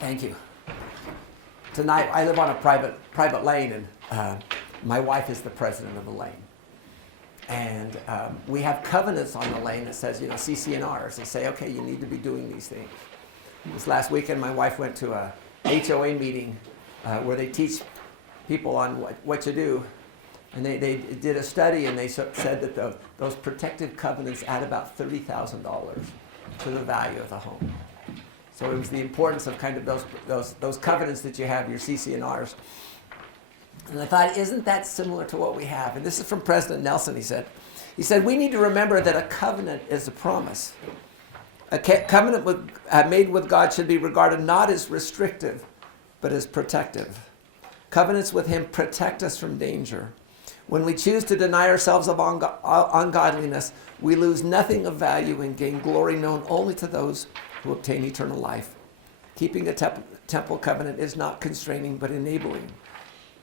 Thank you. Tonight, I live on a private lane, and my wife is the president of the lane. And we have covenants on the lane that says, CC&Rs. They say, okay, you need to be doing these things. This last weekend, my wife went to a HOA meeting where they teach people on what to do. And they did a study, and they said that those protective covenants add about $30,000 to the value of the home. So it was the importance of kind of those covenants that you have, your CC&Rs. And I thought, isn't that similar to what we have? And this is from President Nelson, he said. He said, we need to remember that a covenant is a promise. A covenant made with God should be regarded not as restrictive, but as protective. Covenants with him protect us from danger. When we choose to deny ourselves of ungodliness, we lose nothing of value and gain glory known only to those who obtain eternal life. Keeping a temple covenant is not constraining, but enabling.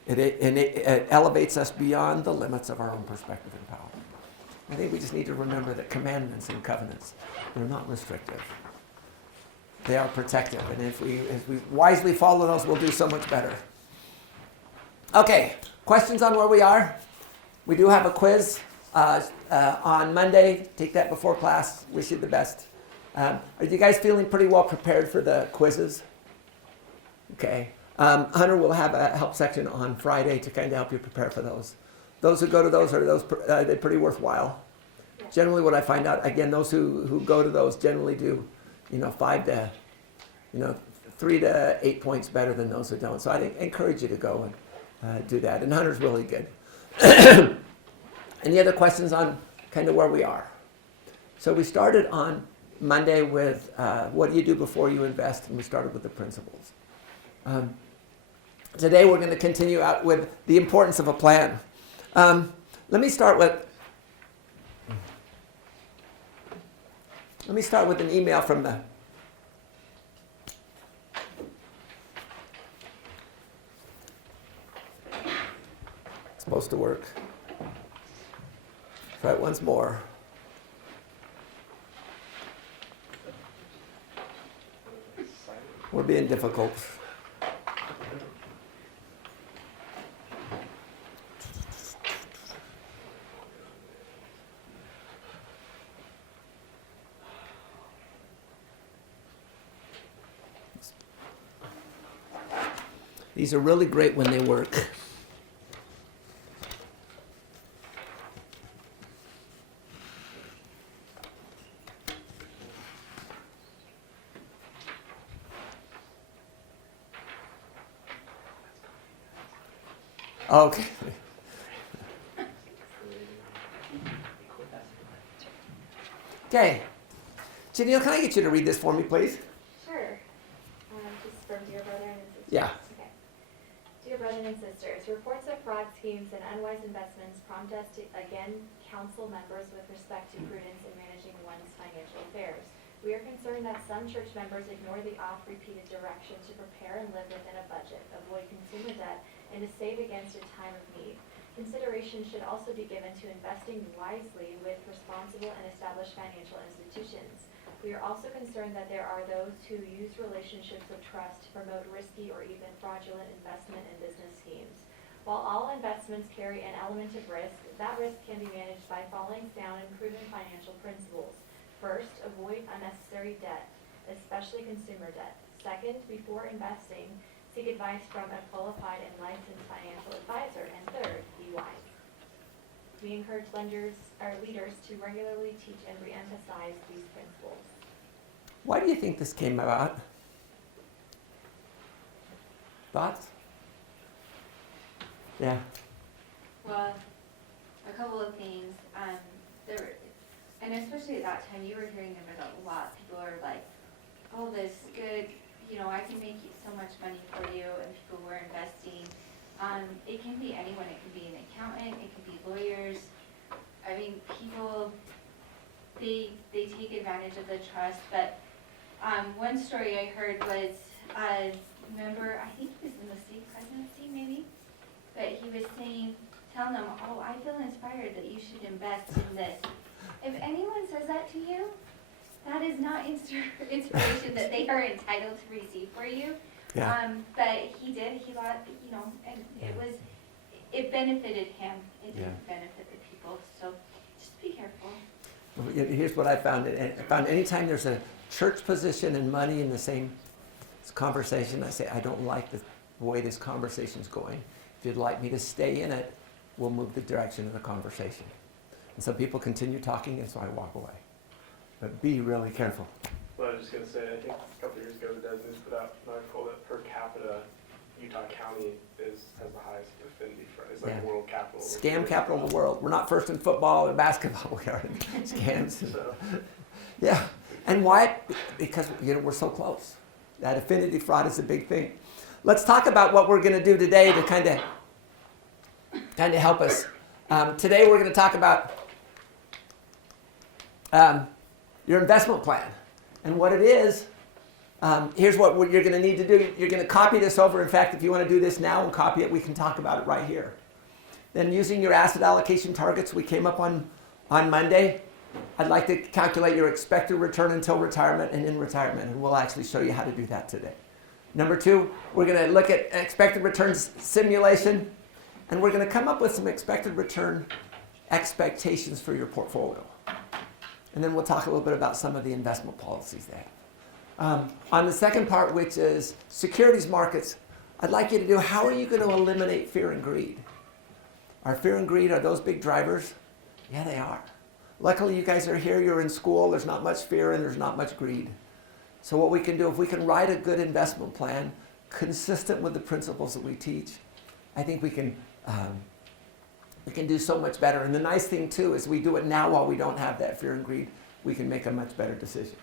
It elevates us beyond the limits of our own perspective and power. I think we just need to remember that commandments and covenants, they're not restrictive. They are protective. And if we wisely follow those, we'll do so much better. Okay, questions on where we are? We do have a quiz on Monday. Take that before class. Wish you the best. Are you guys feeling pretty well prepared for the quizzes? Okay. Hunter will have a help section on Friday to kind of help you prepare for those. Those who go to those, they're pretty worthwhile. Generally what I find out, again, those who go to those generally do, 3 to 8 points better than those who don't. So I encourage you to go and do that. And Hunter's really good. Any other questions on kind of where we are? So we started on Monday with what do you do before you invest, and we started with the principles. Today we're going to continue out with the importance of a plan. Let me start with an email from the it's supposed to work. Try it once more. We're being difficult. These are really great when they work. Okay. Okay. Janelle, can I get you to read this for me, please? Sure. Just from Dear Brother and Sisters. Yeah. Okay. Dear Brothers and Sisters, reports of fraud schemes and unwise investments prompt us to again counsel members with respect to prudence in managing one's financial affairs. We are concerned that some church members ignore the oft-repeated direction to prepare and live within a budget, avoid consumer debt, and to save against a time of need. Consideration should also be given to investing wisely with responsible and established financial institutions. We are also concerned that there are those who use relationships of trust to promote risky or even fraudulent investment and business schemes. While all investments carry an element of risk, that risk can be managed by following sound and proven financial principles. First, avoid unnecessary debt, especially consumer debt. Second, before investing, seek advice from a qualified and licensed financial advisor. And third, be wise. We encourage leaders to regularly teach and reemphasize these principles. Why do you think this came about? Thoughts? Yeah. Well, a couple of things. And especially at that time, you were hearing them a lot. People are like, oh, this good, I can make so much money for you, and people were investing. It can be anyone. It can be an accountant. It can be lawyers. I mean, people, they take advantage of the trust. But one story I heard was, remember, I think he was in the state presidency maybe, but he was telling them, oh, I feel inspired that you should invest in this. If anyone says that to you, that is not inspiration that they are entitled to receive for you. Yeah. But he did, he got, and it benefited him. It didn't Yeah. benefit the people, so just be careful. Well, here's what I found. I found anytime there's a church position and money in the same conversation, I say, I don't like the way this conversation's going. If you'd like me to stay in it, we'll move the direction of the conversation. And some people continue talking, and so I walk away. But be really careful. Well, I was just going to say, I think a couple of years ago, the Desmond's put out an article that per capita, Utah County has the highest affinity for it. It's like Yeah. world capital. Scam capital of the world. We're not first in football and basketball. We are in scams. So, Yeah. And why? Because we're so close. That affinity fraud is a big thing. Let's talk about what we're going to do today to kind of help us. Today we're going to talk about your investment plan. And what it is, here's what you're going to need to do. You're going to copy this over. In fact, if you want to do this now and copy it, we can talk about it right here. Then using your asset allocation targets we came up on Monday, I'd like to calculate your expected return until retirement and in retirement. And we'll actually show you how to do that today. Number 2, we're going to look at expected returns simulation. And we're going to come up with some expected return expectations for your portfolio. And then we'll talk a little bit about some of the investment policies they have. On the second part, which is securities markets, I'd like you to do, how are you going to eliminate fear and greed? Are fear and greed, are those big drivers? Yeah, they are. Luckily, you guys are here, you're in school, there's not much fear and there's not much greed. So what we can do, if we can write a good investment plan consistent with the principles that we teach, I think we can do so much better. And the nice thing too is we do it now while we don't have that fear and greed. We can make a much better decision.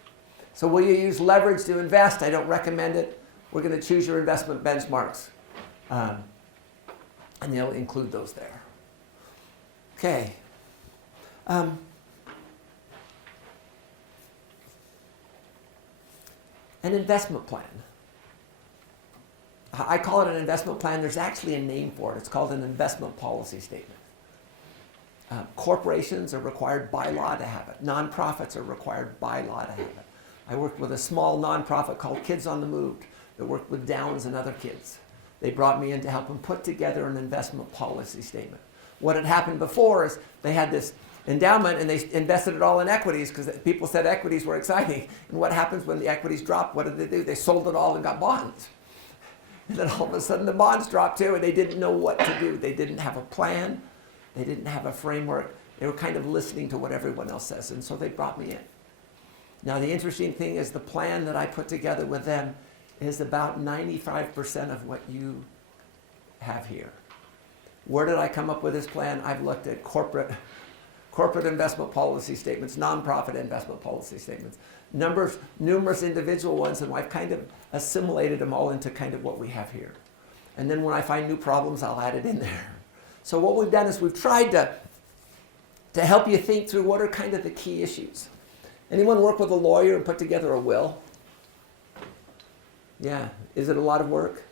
So will you use leverage to invest? I don't recommend it. We're going to choose your investment benchmarks. And they'll include those there. Okay. An investment plan. I call it an investment plan. There's actually a name for it. It's called an investment policy statement. Corporations are required by law to have it. Nonprofits are required by law to have it. I worked with a small nonprofit called Kids on the Move that worked with Downs and other kids. They brought me in to help them put together an investment policy statement. What had happened before is they had this endowment and they invested it all in equities because people said equities were exciting. And what happens when the equities drop? What did they do? They sold it all and got bonds. And then all of a sudden the bonds dropped too, and they didn't know what to do. They didn't have a plan. They didn't have a framework. They were kind of listening to what everyone else says, and so they brought me in. Now the interesting thing is the plan that I put together with them is about 95% of what you have here. Where did I come up with this plan? I've looked at corporate investment policy statements, nonprofit investment policy statements, numerous individual ones, and I've kind of assimilated them all into kind of what we have here. And then when I find new problems, I'll add it in there. So what we've done is we've tried to help you think through what are kind of the key issues. Anyone work with a lawyer and put together a will? Yeah. Is it a lot of work?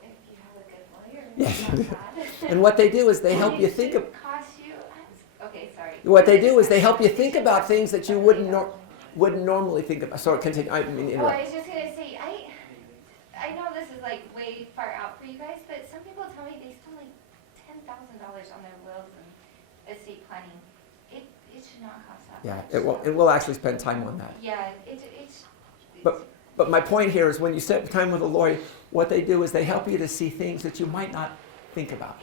If you have a good lawyer, Yeah. it's not bad. And what they do is they help you think of. Cost you, okay, sorry. What they do is they help you think about things that you wouldn't normally think about. Sorry, continue. I mean, Oh, I interrupt. was just gonna say, I know this is like way far out for you guys, but some people tell me they spend like $10,000 on their wills and estate planning. It should not cost that Yeah, much. it will actually spend time on that. Yeah, it's. But my point here is when you spend time with a lawyer, what they do is they help you to see things that you might not think about.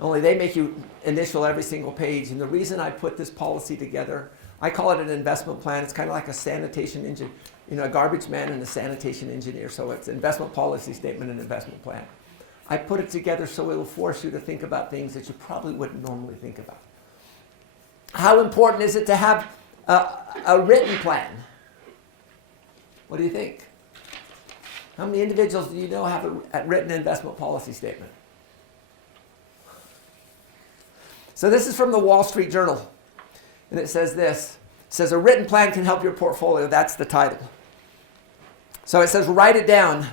Only they make you initial every single page. And the reason I put this policy together, I call it an investment plan. It's kind of like a sanitation engine, a garbage man and a sanitation engineer. So it's investment policy statement and investment plan. I put it together so it will force you to think about things that you probably wouldn't normally think about. How important is it to have a written plan? What do you think? How many individuals do you know have a written investment policy statement? So this is from the Wall Street Journal. And it says this. It says, a written plan can help your portfolio. That's the title. So it says, write it down.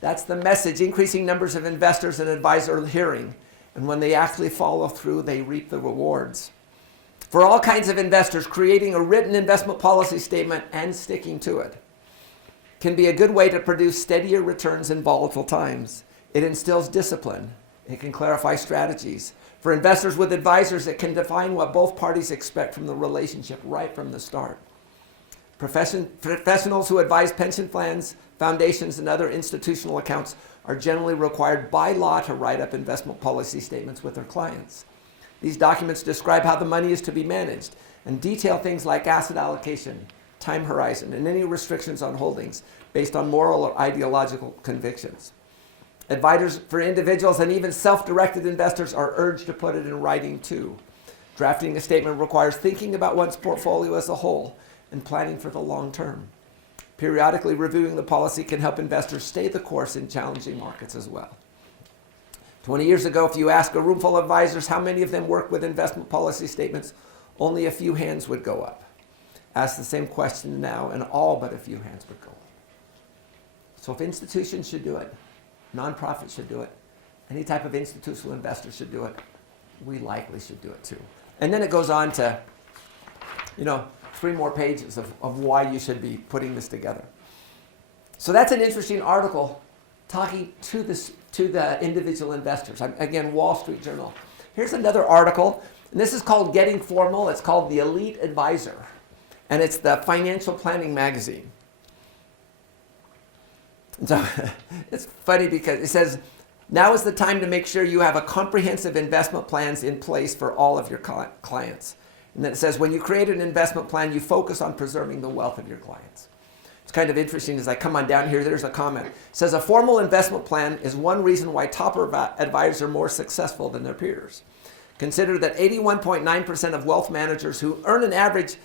That's the message. Increasing numbers of investors and advisors are hearing. And when they actually follow through, they reap the rewards. For all kinds of investors, creating a written investment policy statement and sticking to it can be a good way to produce steadier returns in volatile times. It instills discipline. It can clarify strategies. For investors with advisors, it can define what both parties expect from the relationship right from the start. Professionals who advise pension plans, foundations, and other institutional accounts are generally required by law to write up investment policy statements with their clients. These documents describe how the money is to be managed and detail things like asset allocation, time horizon, and any restrictions on holdings based on moral or ideological convictions. Advisors for individuals and even self-directed investors are urged to put it in writing too. Drafting a statement requires thinking about one's portfolio as a whole and planning for the long term. Periodically reviewing the policy can help investors stay the course in challenging markets as well. 20 years ago, if you ask a room full of advisors how many of them work with investment policy statements, only a few hands would go up. Ask the same question now, and all but a few hands would go up. So if institutions should do it, nonprofits should do it, any type of institutional investor should do it, we likely should do it too. And then it goes on to, 3 more pages of why you should be putting this together. So that's an interesting article talking to the individual investors. Again, Wall Street Journal. Here's another article, and this is called Getting Formal. It's called The Elite Advisor, and it's the Financial Planning magazine. And so it's funny because it says, now is the time to make sure you have a comprehensive investment plans in place for all of your clients. And then it says, when you create an investment plan, you focus on preserving the wealth of your clients. It's kind of interesting as I come on down here, there's a comment. It says, a formal investment plan is one reason why top advisors are more successful than their peers. Consider that 81.9% of wealth managers who earn an average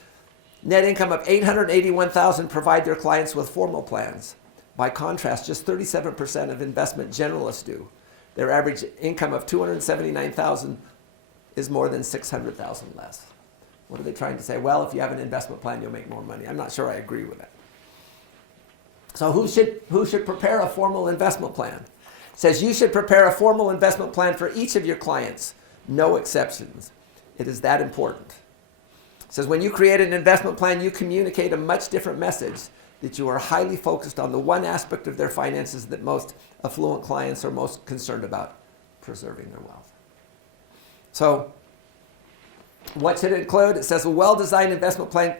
net income of $881,000 provide their clients with formal plans. By contrast, just 37% of investment generalists do. Their average income of $279,000 is more than $600,000 less. What are they trying to say? Well, if you have an investment plan, you'll make more money. I'm not sure I agree with that. So who should prepare a formal investment plan? It says you should prepare a formal investment plan for each of your clients. No exceptions. It is that important. It says when you create an investment plan, you communicate a much different message, that you are highly focused on the one aspect of their finances that most affluent clients are most concerned about, preserving their wealth. So what should it include? It says a well-designed investment plan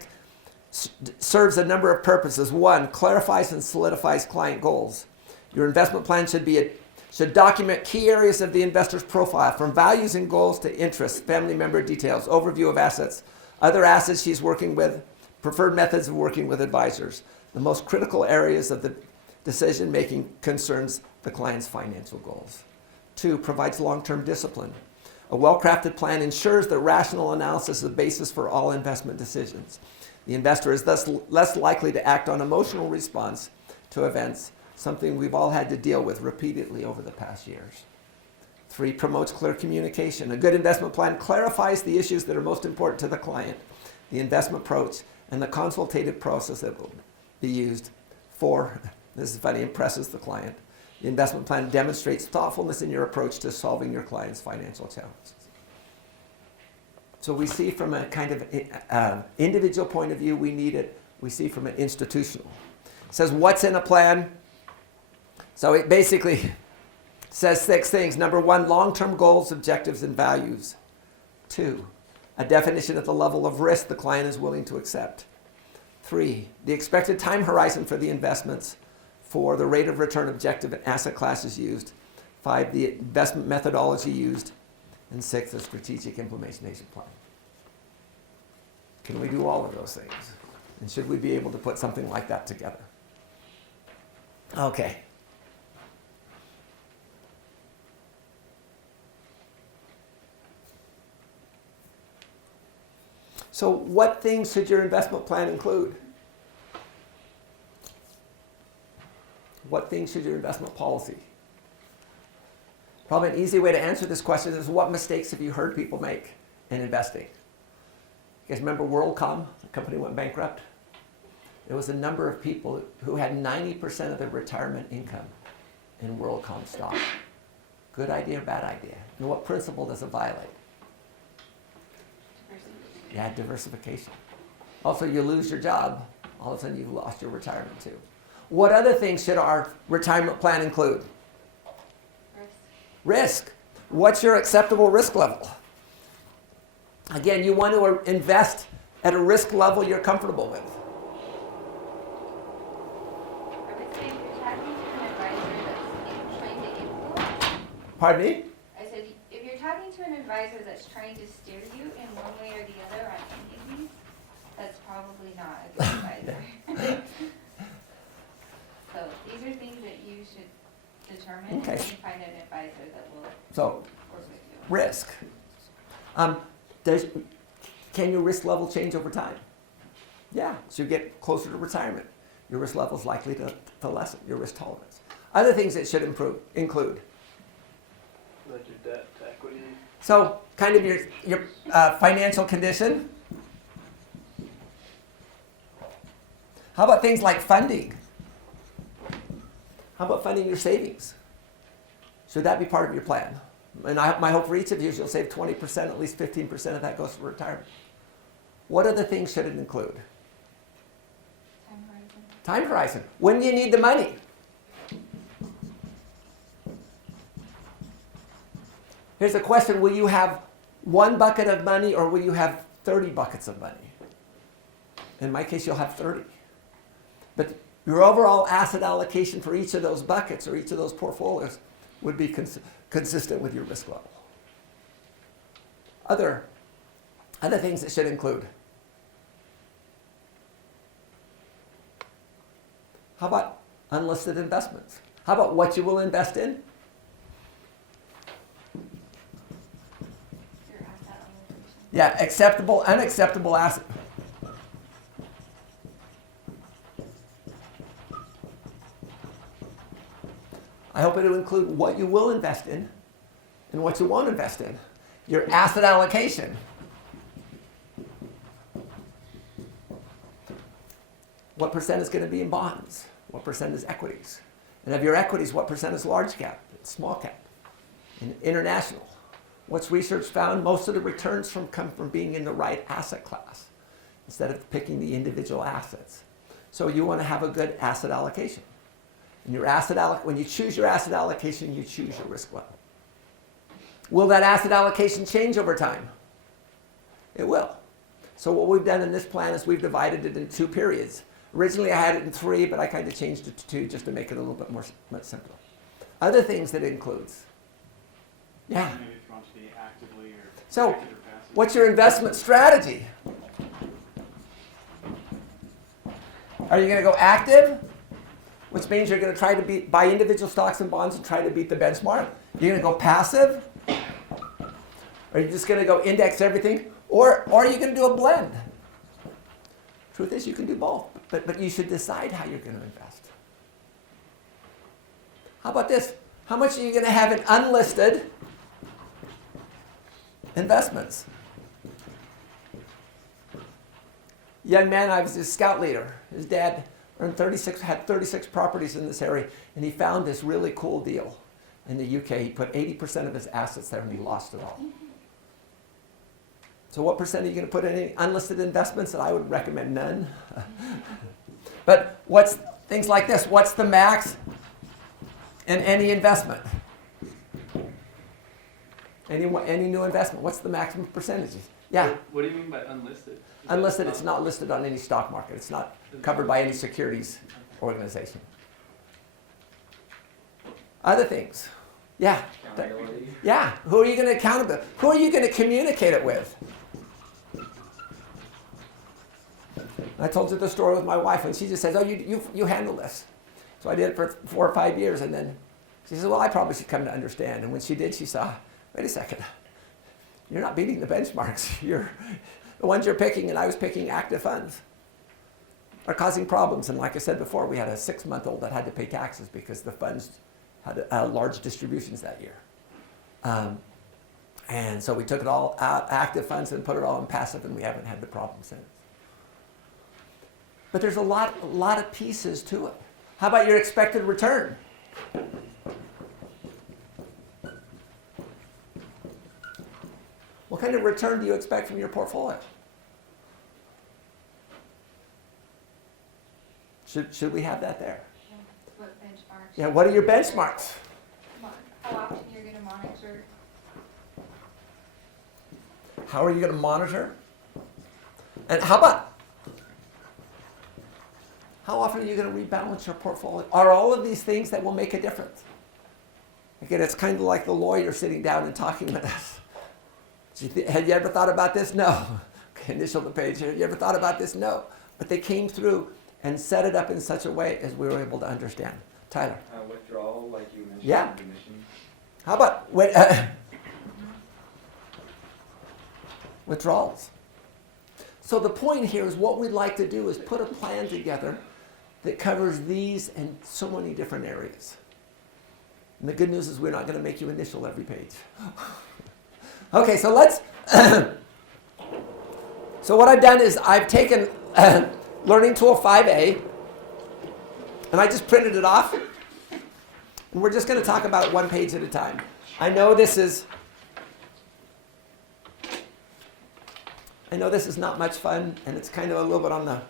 serves a number of purposes. 1, clarifies and solidifies client goals. Your investment plan should document key areas of the investor's profile, from values and goals to interests, family member details, overview of assets, other assets she's working with, preferred methods of working with advisors. The most critical areas of the decision-making concerns the client's financial goals. 2, provides long-term discipline. A well-crafted plan ensures that rational analysis is the basis for all investment decisions. The investor is thus less likely to act on emotional response to events, something we've all had to deal with repeatedly over the past years. 3, promotes clear communication. A good investment plan clarifies the issues that are most important to the client, the investment approach, and the consultative process that will be used. 4, this is funny, impresses the client. The investment plan demonstrates thoughtfulness in your approach to solving your client's financial challenges. So we see from a kind of individual point of view, we need it. We see from an institutional. It says, what's in a plan? So it basically says 6 things. Number 1, long-term goals, objectives, and values. 2, a definition of the level of risk the client is willing to accept. 3, the expected time horizon for the investments. 4, the rate of return objective and asset classes used. 5, the investment methodology used. And 6, the strategic implementation plan. Can we do all of those things? And should we be able to put something like that together? Okay. So what things should your investment plan include? What things should your investment policy? Probably an easy way to answer this question is, what mistakes have you heard people make in investing? You guys remember WorldCom? The company went bankrupt. There was a number of people who had 90% of their retirement income in WorldCom stock. Good idea or bad idea? And what principle does it violate? You add diversification. Also, you lose your job. All of a sudden, you've lost your retirement too. What other things should our retirement plan include? Risk. What's your acceptable risk level? Again, you want to invest at a risk level you're comfortable with. I would say if you're talking to an advisor that's trying to influence, Pardon me? I said, if you're talking to an advisor that's trying to steer you in one way or the other on any of these, that's probably not a good advisor. So these are things that you should determine Okay. and find an advisor that will So, work with you. risk. Can your risk level change over time? Yeah, so you get closer to retirement. Your risk level is likely to lessen, your risk tolerance. Other things that should include. Like your debt to equity. So, kind of your financial condition. How about things like funding? How about funding your savings? Should that be part of your plan? And my hope for each of you is you'll save 20%, at least 15% of that goes to retirement. What other things should it include? Time horizon. Time horizon. When do you need the money? Here's a question. Will you have one bucket of money or will you have 30 buckets of money? In my case, you'll have 30. But your overall asset allocation for each of those buckets or each of those portfolios would be consistent with your risk level. Other things that should include. How about unlisted investments? How about what you will invest in? Your asset allocation. Yeah, acceptable, unacceptable asset. I hope it will include what you will invest in and what you won't invest in. Your asset allocation. What percent is going to be in bonds? What percent is equities? And of your equities, what percent is large cap, small cap, and international? What's research found? Most of the returns come from being in the right asset class instead of picking the individual assets. So you want to have a good asset allocation. And your when you choose your asset allocation, you choose your risk level. Will that asset allocation change over time? It will. So what we've done in this plan is we've divided it in 2 periods. Originally I had it in 3, but I kind of changed it to 2 just to make it a little bit much simpler. Other things that it includes. Yeah. Maybe if you want to be actively or So, active or passive. what's your investment strategy? Are you going to go active? Which means you're going to try to buy individual stocks and bonds and try to beat the benchmark. You're going to go passive? Are you just going to go index everything? Or are you going to do a blend? Truth is, you can do both, but you should decide how you're going to invest. How about this? How much are you going to have in unlisted investments? Young man, I was his scout leader. His dad had 36 properties in this area, and he found this really cool deal in the UK. He put 80% of his assets there, and he lost it all. So what percent are you going to put in any unlisted investments? And I would recommend none. But what's things like this? What's the max in any investment? Any new investment? What's the maximum percentages? Yeah. What do you mean by unlisted? Is Unlisted, that it's not listed on any stock market. It's not covered by any securities organization. Other things. Yeah. accountability? Yeah. Who are you going to accountable? Who are you going to communicate it with? I told you the story with my wife, and she just says, "Oh, you handle this." So I did it for 4 or 5 years, and then she said, "Well, I probably should come to understand." And when she did, she saw, "Wait a second, you're not beating the benchmarks. You're the ones you're picking, and I was picking active funds, are causing problems." And like I said before, we had a 6-month-old that had to pay taxes because the funds had large distributions that year. And so we took it all out, active funds, and put it all in passive, and we haven't had the problem since. But there's a lot of pieces to it. How about your expected return? What kind of return do you expect from your portfolio? Should we have that there? What benchmarks? Yeah, what are your benchmarks? How often you're gonna monitor? How are you going to monitor? And how often are you going to rebalance your portfolio? Are all of these things that will make a difference? Again, it's kind of like the lawyer sitting down and talking with us. Had you ever thought about this? No. Okay, initial the page here. You ever thought about this? No. But they came through and set it up in such a way as we were able to understand. Tyler. Withdrawal, like you mentioned. Yeah. Commission. How about withdrawals? So the point here is what we'd like to do is put a plan together that covers these and so many different areas. And the good news is we're not going to make you initial every page. Okay, so let's... So what I've done is I've taken Learning Tool 5A, and I just printed it off. And we're just going to talk about it one page at a time. I know this is not much fun, and it's kind of a little bit on the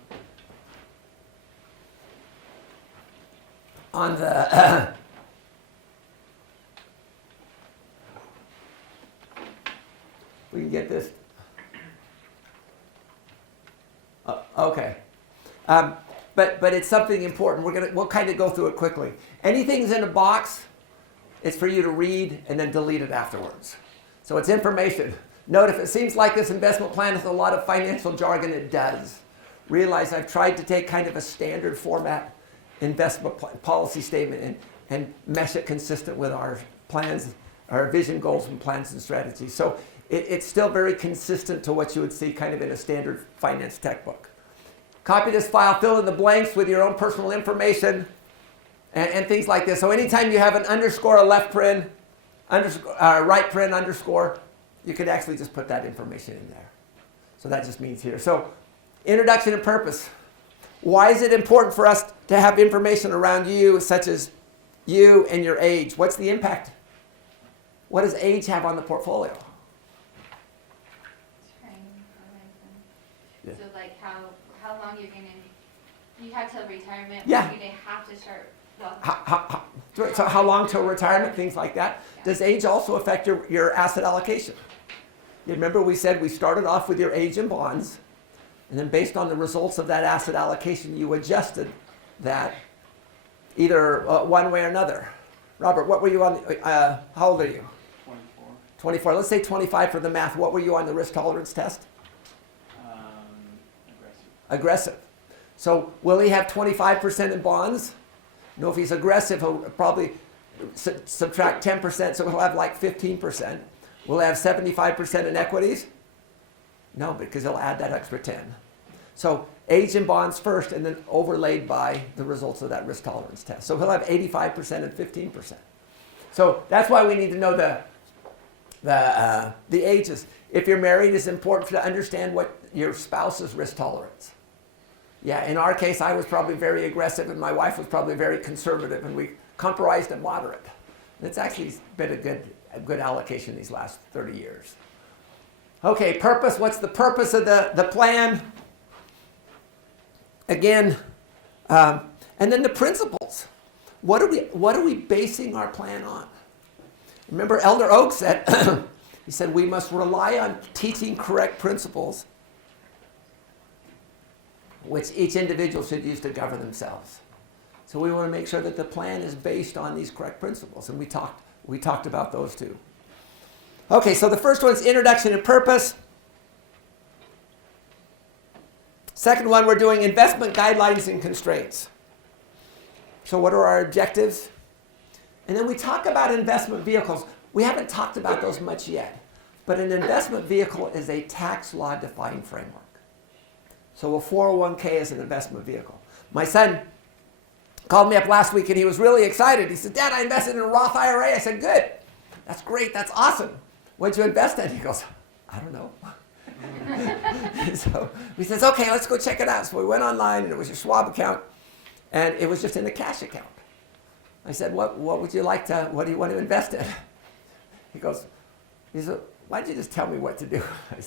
we can get this. Okay. But it's something important. We'll kind of go through it quickly. Anything's in a box, it's for you to read and then delete it afterwards. So it's information. Note if it seems like this investment plan has a lot of financial jargon, it does. Realize I've tried to take kind of a standard format investment policy statement and mesh it consistent with our plans, our vision, goals, and plans and strategies. So it's still very consistent to what you would see kind of in a standard finance textbook. Copy this file, fill in the blanks with your own personal information and things like this. So anytime you have an underscore, a left paren, right paren, underscore, you could actually just put that information in there. So that just means here. So introduction and purpose. Why is it important for us to have information around you, such as you and your age? What's the impact? What does age have on the portfolio? Yeah. So like how long you're gonna, you have till retirement, Yeah. you're gonna have to start, well. So how long till retirement, things like that. Yeah. Does age also affect your asset allocation? You remember we said we started off with your age and bonds, and then based on the results of that asset allocation, you adjusted that either one way or another. Robert, what were you on? How old are you? 24. 24. Let's say 25 for the math. What were you on the risk tolerance test? Aggressive. So will he have 25% in bonds? No, if he's aggressive, he'll probably subtract 10%, so he'll have like 15%. Will he have 75% in equities? No, because he'll add that extra 10. So age and bonds first, and then overlaid by the results of that risk tolerance test. So he'll have 85% and 15%. So that's why we need to know the ages. If you're married, it's important to understand what your spouse's risk tolerance. Yeah, in our case, I was probably very aggressive, and my wife was probably very conservative, and we compromised at moderate. And it's actually been a good allocation these last 30 years. Okay, purpose. What's the purpose of the plan? Again, and then the principles. What are we basing our plan on? Remember, Elder Oak said, he said, we must rely on teaching correct principles which each individual should use to govern themselves. So we want to make sure that the plan is based on these correct principles, and we talked about those too. Okay, so the first one's introduction and purpose. Second one, we're doing investment guidelines and constraints. So what are our objectives? And then we talk about investment vehicles. We haven't talked about those much yet, but an investment vehicle is a tax law defined framework. So a 401k is an investment vehicle. My son called me up last week and he was really excited. He said, Dad, I invested in a Roth IRA. I said, good. That's great. That's awesome. What'd you invest in? He goes, I don't know. So he says, okay, let's go check it out. So we went online and it was a Schwab account and it was just in a cash account. I said, what would you like to, what do you want to invest in? He said, why don't you just tell me what to do? I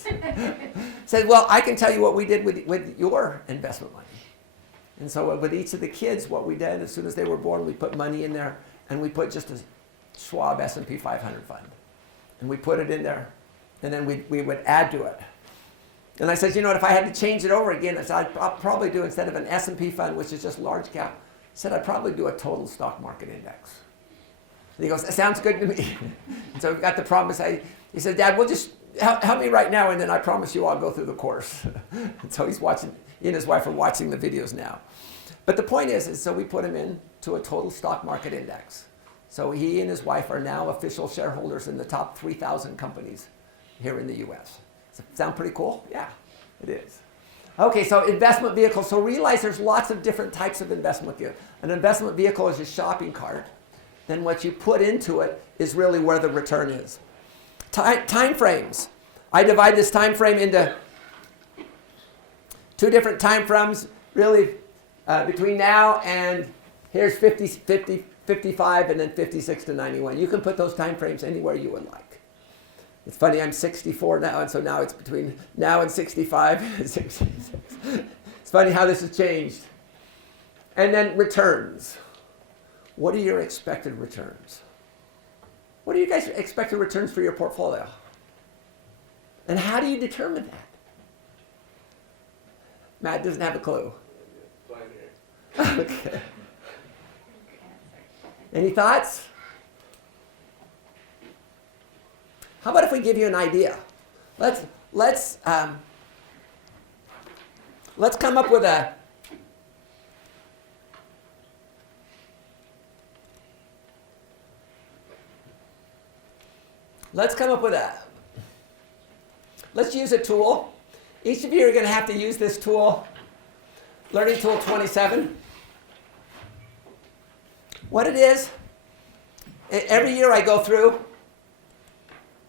said, well, I can tell you what we did with your investment money. And so with each of the kids, what we did, as soon as they were born, we put money in there, and we put just a Schwab S&P 500 fund. And we put it in there, and then we would add to it. And I said, you know what, if I had to change it over again, I said, I'd probably do, instead of an S&P fund, which is just large cap, I said, I'd probably do a total stock market index. And he goes, that sounds good to me. And so we got the promise. He said, Dad, we'll just help me right now, and then I promise you I'll go through the course. And so he's watching, he and his wife are watching the videos now. But the point is so we put him into a total stock market index. So he and his wife are now official shareholders in the top 3,000 companies here in the U.S. Does it sound pretty cool? Yeah, it is. Okay, so investment vehicles. So realize there's lots of different types of investment vehicles. An investment vehicle is a shopping cart. Then what you put into it is really where the return is. Time frames. I divide this time frame into two different time frames, really between now and here's 55, and then 56 to 91. You can put those time frames anywhere you would like. It's funny, I'm 64 now, and so now it's between now and 65 and 66. It's funny how this has changed. And then returns. What are your expected returns? What are you guys' expected returns for your portfolio? And how do you determine that? Matt doesn't have a clue. Blind here. Okay. Any thoughts? How about if we give you an idea? Let's come up with a let's use a tool. Each of you are going to have to use this tool, Learning Tool 27. What it is, every year I go through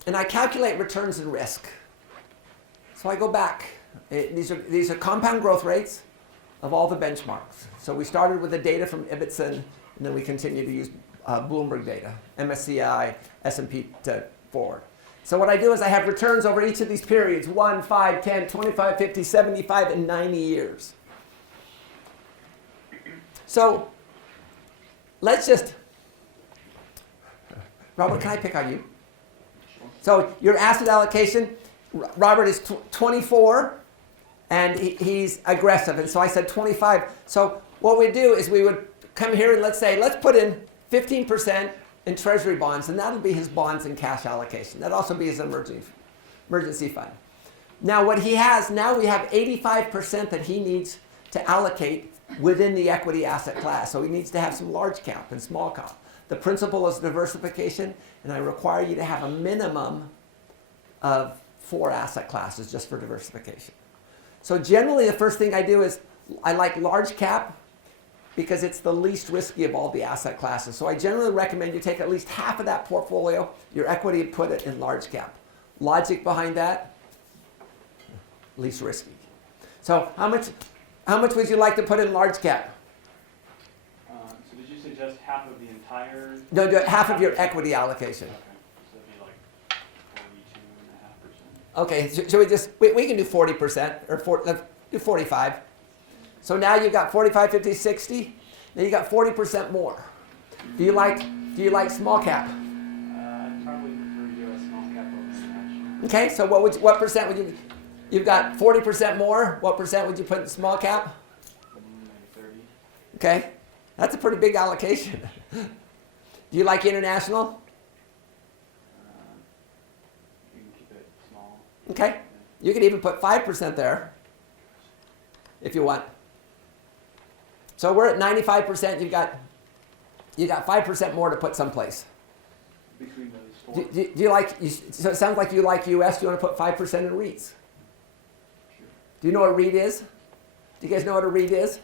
and I calculate returns and risk. So I go back. These are compound growth rates of all the benchmarks. So we started with the data from Ibbotson, and then we continue to use Bloomberg data, MSCI, S&P to forward. So what I do is I have returns over each of these periods, 1, 5, 10, 25, 50, 75, and 90 years. So let's just, Robert, can I pick on you? So your asset allocation, Robert is 24, and he's aggressive. And so I said 25. So what we do is we would come here and let's put in 15% in treasury bonds, and that'll be his bonds and cash allocation. That'll also be his emergency fund. Now what he has, now we have 85% that he needs to allocate within the equity asset class. So he needs to have some large cap and small cap. The principle is diversification, and I require you to have a minimum of 4 asset classes just for diversification. So generally the first thing I do is I like large cap because it's the least risky of all the asset classes. So I generally recommend you take at least half of that portfolio, your equity, and put it in large cap. Logic behind that? Least risky. So how much would you like to put in large cap? So did you suggest half of the entire? No, half of your equity allocation. Okay, so it'd be like 42.5%. Okay, so we just, we can do 40%, or let's do 45. So now you've got 45, 50, 60. Now you got 40% more. Do you like small cap? I'd probably prefer to do a small cap over international. Okay, so what percent would you, you've got 40% more. What percent would you put in small cap? Maybe 30. Okay, that's a pretty big allocation. Do you like international? You can keep it small. Okay, you could even put 5% there if you want. So we're at 95%. You got 5% more to put someplace. Between those 4. Do you like? So it sounds like you like U.S. Do you want to put 5% in REITs? Sure. Do you know what a REIT is? Do you guys know what a REIT is?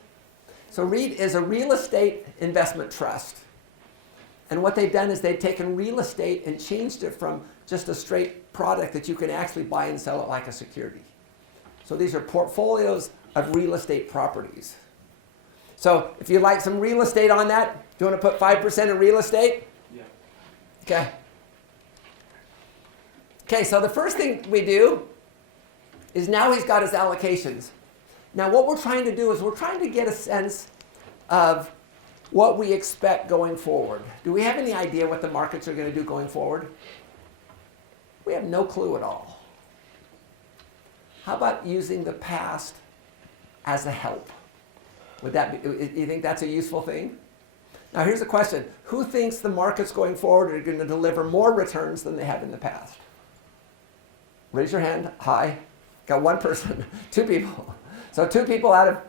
So REIT is a real estate investment trust. And what they've done is they've taken real estate and changed it from just a straight product that you can actually buy and sell it like a security. So these are portfolios of real estate properties. So if you like some real estate on that, do you want to put 5% in real estate? Yeah. Okay. Okay, so the first thing we do is now he's got his allocations. Now what we're trying to do is we're trying to get a sense of what we expect going forward. Do we have any idea what the markets are going to do going forward? We have no clue at all. How about using the past as a help? Would that be, you think that's a useful thing? Now here's a question. Who thinks the markets going forward are going to deliver more returns than they have in the past? Raise your hand. High. Got one person. 2 people. So 2 people out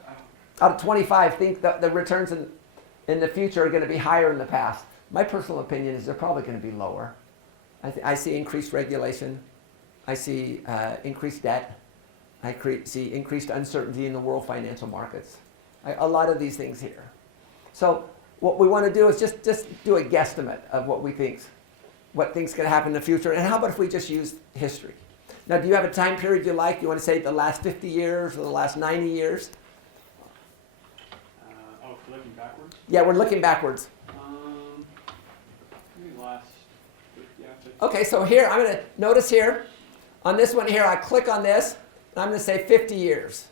of 25 think that the returns in the future are going to be higher than the past. My personal opinion is they're probably going to be lower. I see increased regulation. I see increased debt. I see increased uncertainty in the world financial markets. A lot of these things here. So what we want to do is just do a guesstimate of what we think, what things going to happen in the future. And how about if we just use history? Now, do you have a time period you like? You want to say the last 50 years or the last 90 years? Looking backwards? Yeah, we're looking backwards. Maybe last, yeah. Okay, so here, I'm going to notice here, on this one here, I click on this, and I'm going to say 50 years.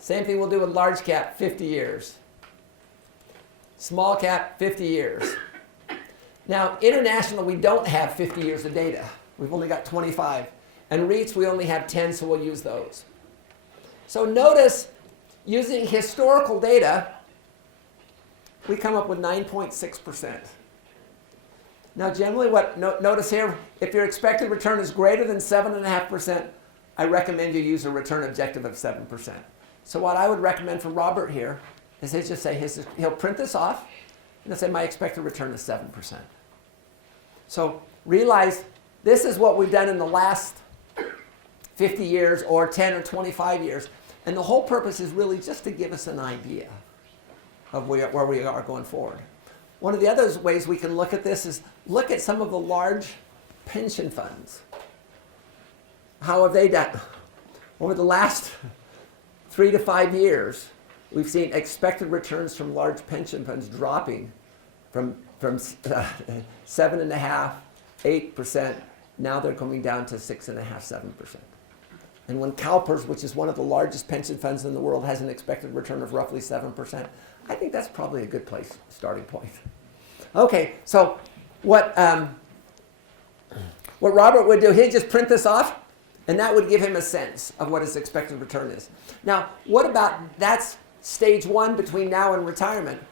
Same thing we'll do with large cap, 50 years. Small cap, 50 years. Now, international, we don't have 50 years of data. We've only got 25. And REITs, we only have 10, so we'll use those. So notice, using historical data, we come up with 9.6%. Now, generally, notice here, if your expected return is greater than 7.5%, I recommend you use a return objective of 7%. So what I would recommend for Robert here is he'll print this off, and he'll say my expected return is 7%. So realize this is what we've done in the last 50 years or 10 or 25 years. And the whole purpose is really just to give us an idea of where we are going forward. One of the other ways we can look at this is look at some of the large pension funds. How have they done? Over the last 3 to 5 years, we've seen expected returns from large pension funds dropping from 7.5%, 8%. Now they're coming down to 6.5%, 7%. And when CalPERS, which is one of the largest pension funds in the world, has an expected return of roughly 7%, I think that's probably a good starting point. Okay, so what Robert would do, he'd just print this off, and that would give him a sense of what his expected return is. Now, what about, that's stage 1 between now and retirement.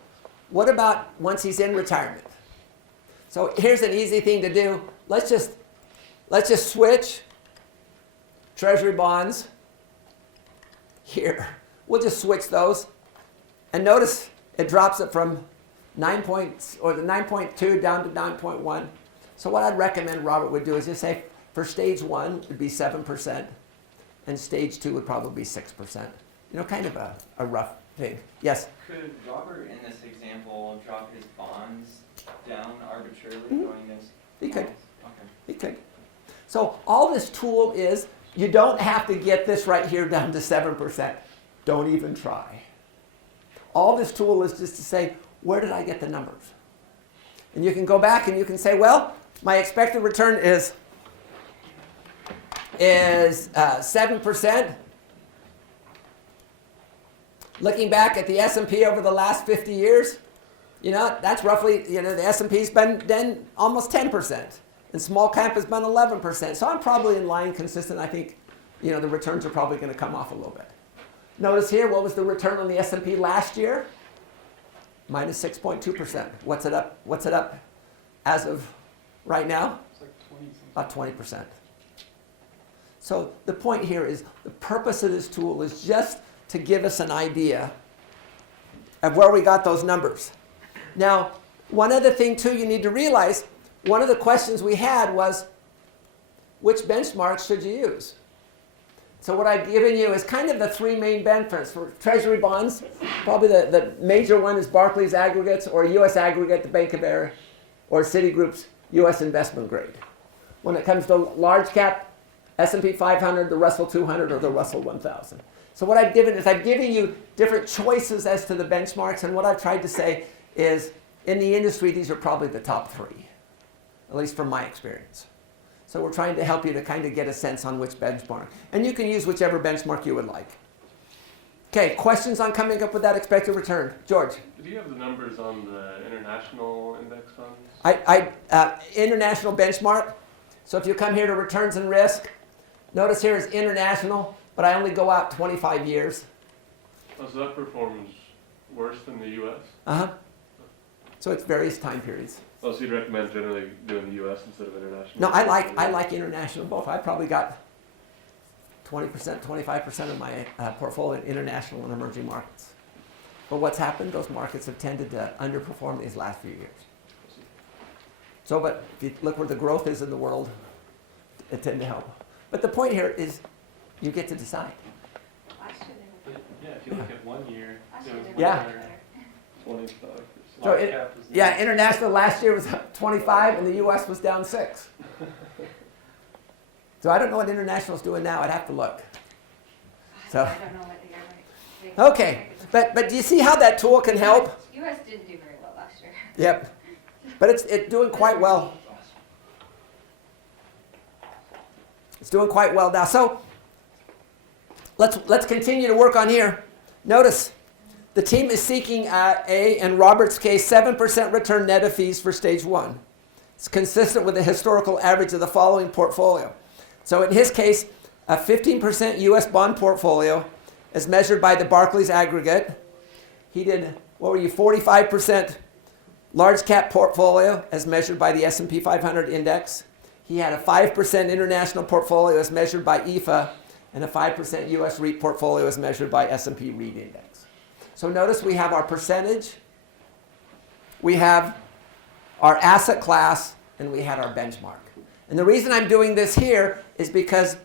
What about once he's in retirement? So here's an easy thing to do. Let's just switch Treasury bonds here. We'll just switch those. And notice it drops it from 9.2 down to 9.1. So what I'd recommend Robert would do is just say for stage 1 it would be 7%, and stage 2 would probably be 6%. You know, kind of a rough thing. Yes? Could Robert, in this example, drop his bonds down arbitrarily during this? He could. Okay. He could. So all this tool is, you don't have to get this right here down to 7%. Don't even try. All this tool is just to say, where did I get the numbers? And you can go back and you can say, well, my expected return is 7%. Looking back at the S&P over the last 50 years, that's roughly, the S&P's been then almost 10%. And small cap has been 11%. So I'm probably in line consistent. I think, the returns are probably going to come off a little bit. Notice here, what was the return on the S&P last year? Minus 6.2%. What's it up as of right now? It's like 20 something. About 20%. So the point here is the purpose of this tool is just to give us an idea of where we got those numbers. Now, one other thing too you need to realize, one of the questions we had was, which benchmarks should you use? So what I've given you is kind of the 3 main benchmarks. For Treasury bonds, probably the major one is Barclays Aggregates or US Aggregate, the Bank of America, or Citigroup's US Investment Grade. When it comes to large cap, S&P 500, the Russell 200, or the Russell 1000. So what I've given is I've given you different choices as to the benchmarks, and what I've tried to say is in the industry, these are probably the top 3, at least from my experience. So we're trying to help you to kind of get a sense on which benchmark. And you can use whichever benchmark you would like. Okay, questions on coming up with that expected return? George? Do you have the numbers on the international index funds? International benchmark. So if you come here to returns and risk, notice here is international, but I only go out 25 years. Oh, so that performs worse than the U.S.? Uh-huh. So it's various time periods. Oh, so you'd recommend generally doing the U.S. instead of international? No, I like international both. I probably got 20%, 25% of my portfolio in international and emerging markets. But what's happened, those markets have tended to underperform these last few years. So, but if you look where the growth is in the world, it tend to help. But the point here is you get to decide. Last year they were But, yeah, if you look at 1 year, Last it year was they much were Yeah. better. 25%. So Large it- cap was Yeah, nice. international last year was up 25 and the U.S. was down 6. So I don't know what international is doing now. I'd have to look. So- I don't know what they are. Okay, but do you see how that tool can help? US didn't do very well last year. Yep. But it's doing quite well. It's doing quite well now. So let's continue to work on here. Notice the team is seeking in Robert's case, 7% return net of fees for stage 1. It's consistent with the historical average of the following portfolio. So in his case, a 15% U.S. bond portfolio as measured by the Barclays aggregate. He did, 45% large cap portfolio as measured by the S&P 500 index. He had a 5% international portfolio as measured by IFA and a 5% U.S. REIT portfolio as measured by S&P REIT index. So notice we have our percentage, we have our asset class, and we had our benchmark. And the reason I'm doing this here is because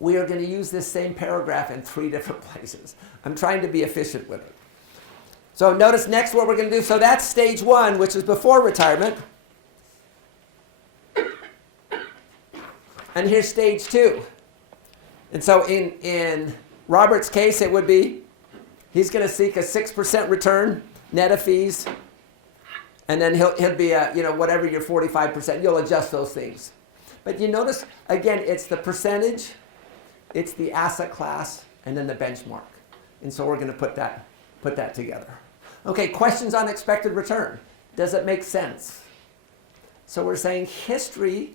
we are going to use this same paragraph in 3 different places. I'm trying to be efficient with it. So notice next what we're going to do. So that's stage 1, which is before retirement. And here's stage 2. And so in Robert's case, it would be, he's going to seek a 6% return net of fees. And then he'll be, whatever your 45%, you'll adjust those things. But you notice, again, it's the percentage, it's the asset class, and then the benchmark. And so we're going to put that together. Okay, questions on expected return. Does it make sense? So we're saying history,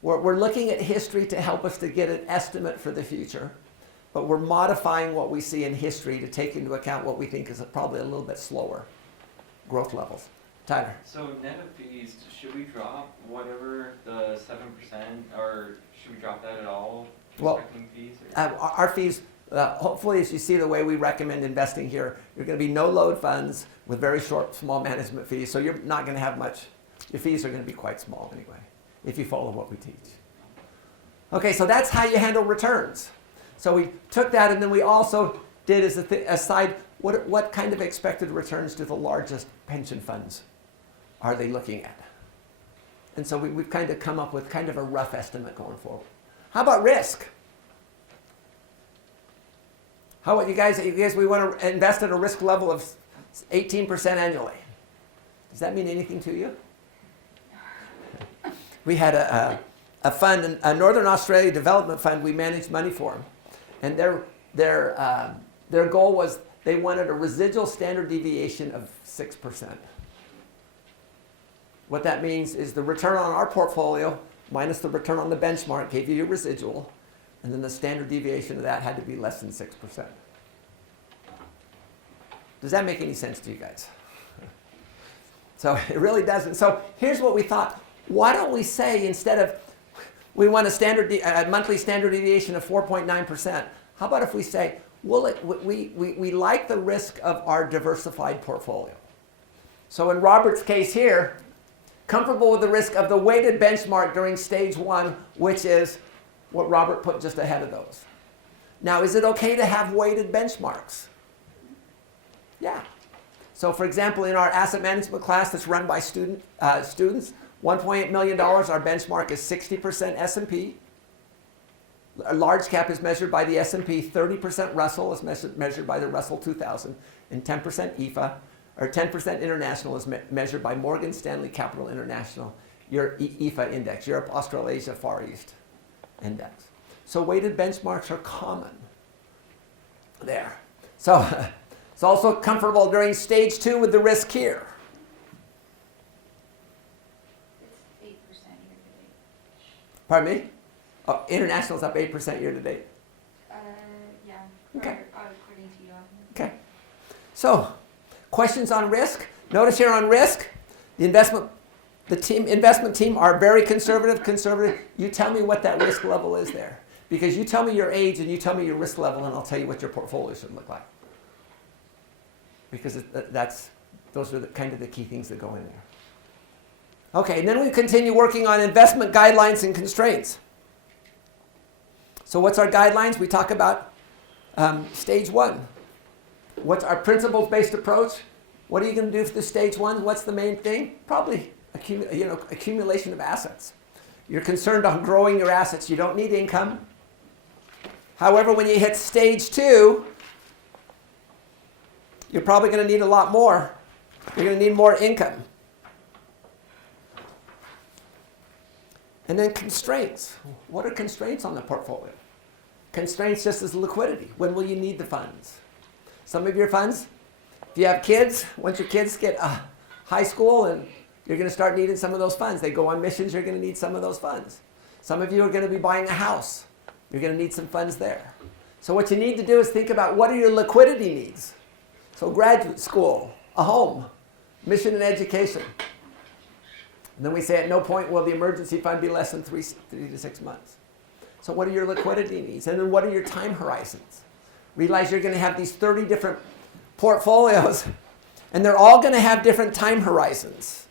we're looking at history to help us to get an estimate for the future, but we're modifying what we see in history to take into account what we think is probably a little bit slower growth levels. Tyler? So net of fees, should we drop whatever the 7%, or should we drop that at all? Well, Respecting fees? Or? Our fees, hopefully as you see the way we recommend investing here, you're going to be no load funds with very short, small management fees. So you're not going to have much, your fees are going to be quite small anyway, if you follow what we teach. Okay, so that's how you handle returns. So we took that and then we also did as a side, what kind of expected returns do the largest pension funds are they looking at? And so we've kind of come up with kind of a rough estimate going forward. How about risk? How about you guys, we want to invest at a risk level of 18% annually. Does that mean anything to you? We had a fund, a Northern Australia development fund, we managed money for them. And their goal was they wanted a residual standard deviation of 6%. What that means is the return on our portfolio minus the return on the benchmark gave you your residual, and then the standard deviation of that had to be less than 6%. Does that make any sense to you guys? So it really doesn't. So here's what we thought. Why don't we say instead of we want a monthly standard deviation of 4.9%, how about if we say, well, we like the risk of our diversified portfolio. So in Robert's case here, comfortable with the risk of the weighted benchmark during stage 1, which is what Robert put just ahead of those. Now, is it okay to have weighted benchmarks? Yeah. So for example, in our asset management class that's run by students, $1.8 million, our benchmark is 60% S&P. A large cap is measured by the S&P, 30% Russell is measured by the Russell 2000, and 10% IFA, or 10% international is measured by Morgan Stanley Capital International, your IFA index, Europe, Australasia, Far East index. So weighted benchmarks are common. There. So it's also comfortable during stage 2 with the risk here. It's 8% year to date. Pardon me? Oh, international's up 8% year to date. Yeah. Okay. According to you. Okay. So, questions on risk? Notice here on risk, the investment team are very conservative. You tell me what that risk level is there. Because you tell me your age and you tell me your risk level and I'll tell you what your portfolio should look like. Because those are kind of the key things that go in there. Okay, and then we continue working on investment guidelines and constraints. So what's our guidelines? We talk about stage 1. What's our principles-based approach? What are you going to do for the stage 1? What's the main thing? Probably accumulation of assets. You're concerned on growing your assets. You don't need income. However, when you hit stage 2, you're probably going to need a lot more. You're going to need more income. And then constraints. What are constraints on the portfolio? Constraints just as liquidity. When will you need the funds? Some of your funds, if you have kids, once your kids get high school, and you're going to start needing some of those funds. They go on missions, you're going to need some of those funds. Some of you are going to be buying a house. You're going to need some funds there. So what you need to do is think about what are your liquidity needs. So graduate school, a home, mission and education. And then we say at no point will the emergency fund be less than 3 to 6 months. So what are your liquidity needs? And then what are your time horizons? Realize you're going to have these 30 different portfolios, and they're all going to have different time horizons.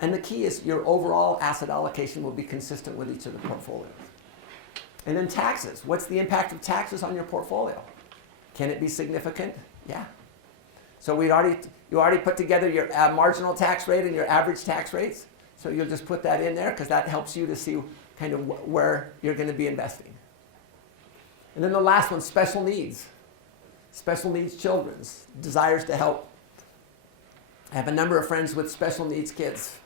And the key is your overall asset allocation will be consistent with each of the portfolios. And then taxes. What's the impact of taxes on your portfolio? Can it be significant? Yeah. So you already put together your marginal tax rate and your average tax rates. So you'll just put that in there because that helps you to see kind of where you're going to be investing. And then the last one, special needs. Special needs children's desires to help. I have a number of friends with special needs kids.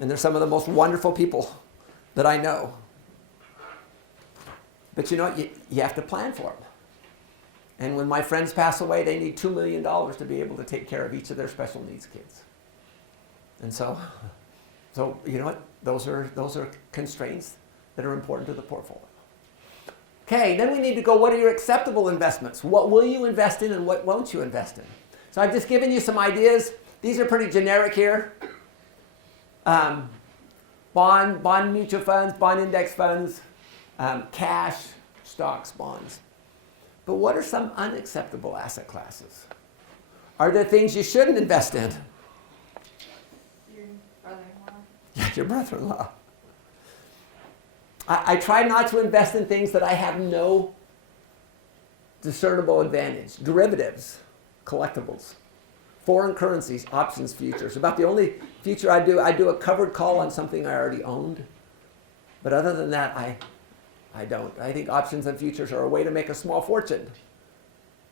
And they're some of the most wonderful people that I know. But you know what? You have to plan for them. And when my friends pass away, they need $2 million to be able to take care of each of their special needs kids. And so you know what? Those are constraints that are important to the portfolio. Okay, then we need to go, what are your acceptable investments? What will you invest in and what won't you invest in? So I've just given you some ideas. These are pretty generic here. Bond mutual funds, bond index funds, cash, stocks, bonds. But what are some unacceptable asset classes? Are there things you shouldn't invest in? Your brother-in-law. Yeah, your brother-in-law. I try not to invest in things that I have no discernible advantage. Derivatives, collectibles, foreign currencies, options, futures. About the only future I do a covered call on something I already owned. But other than that, I don't. I think options and futures are a way to make a small fortune.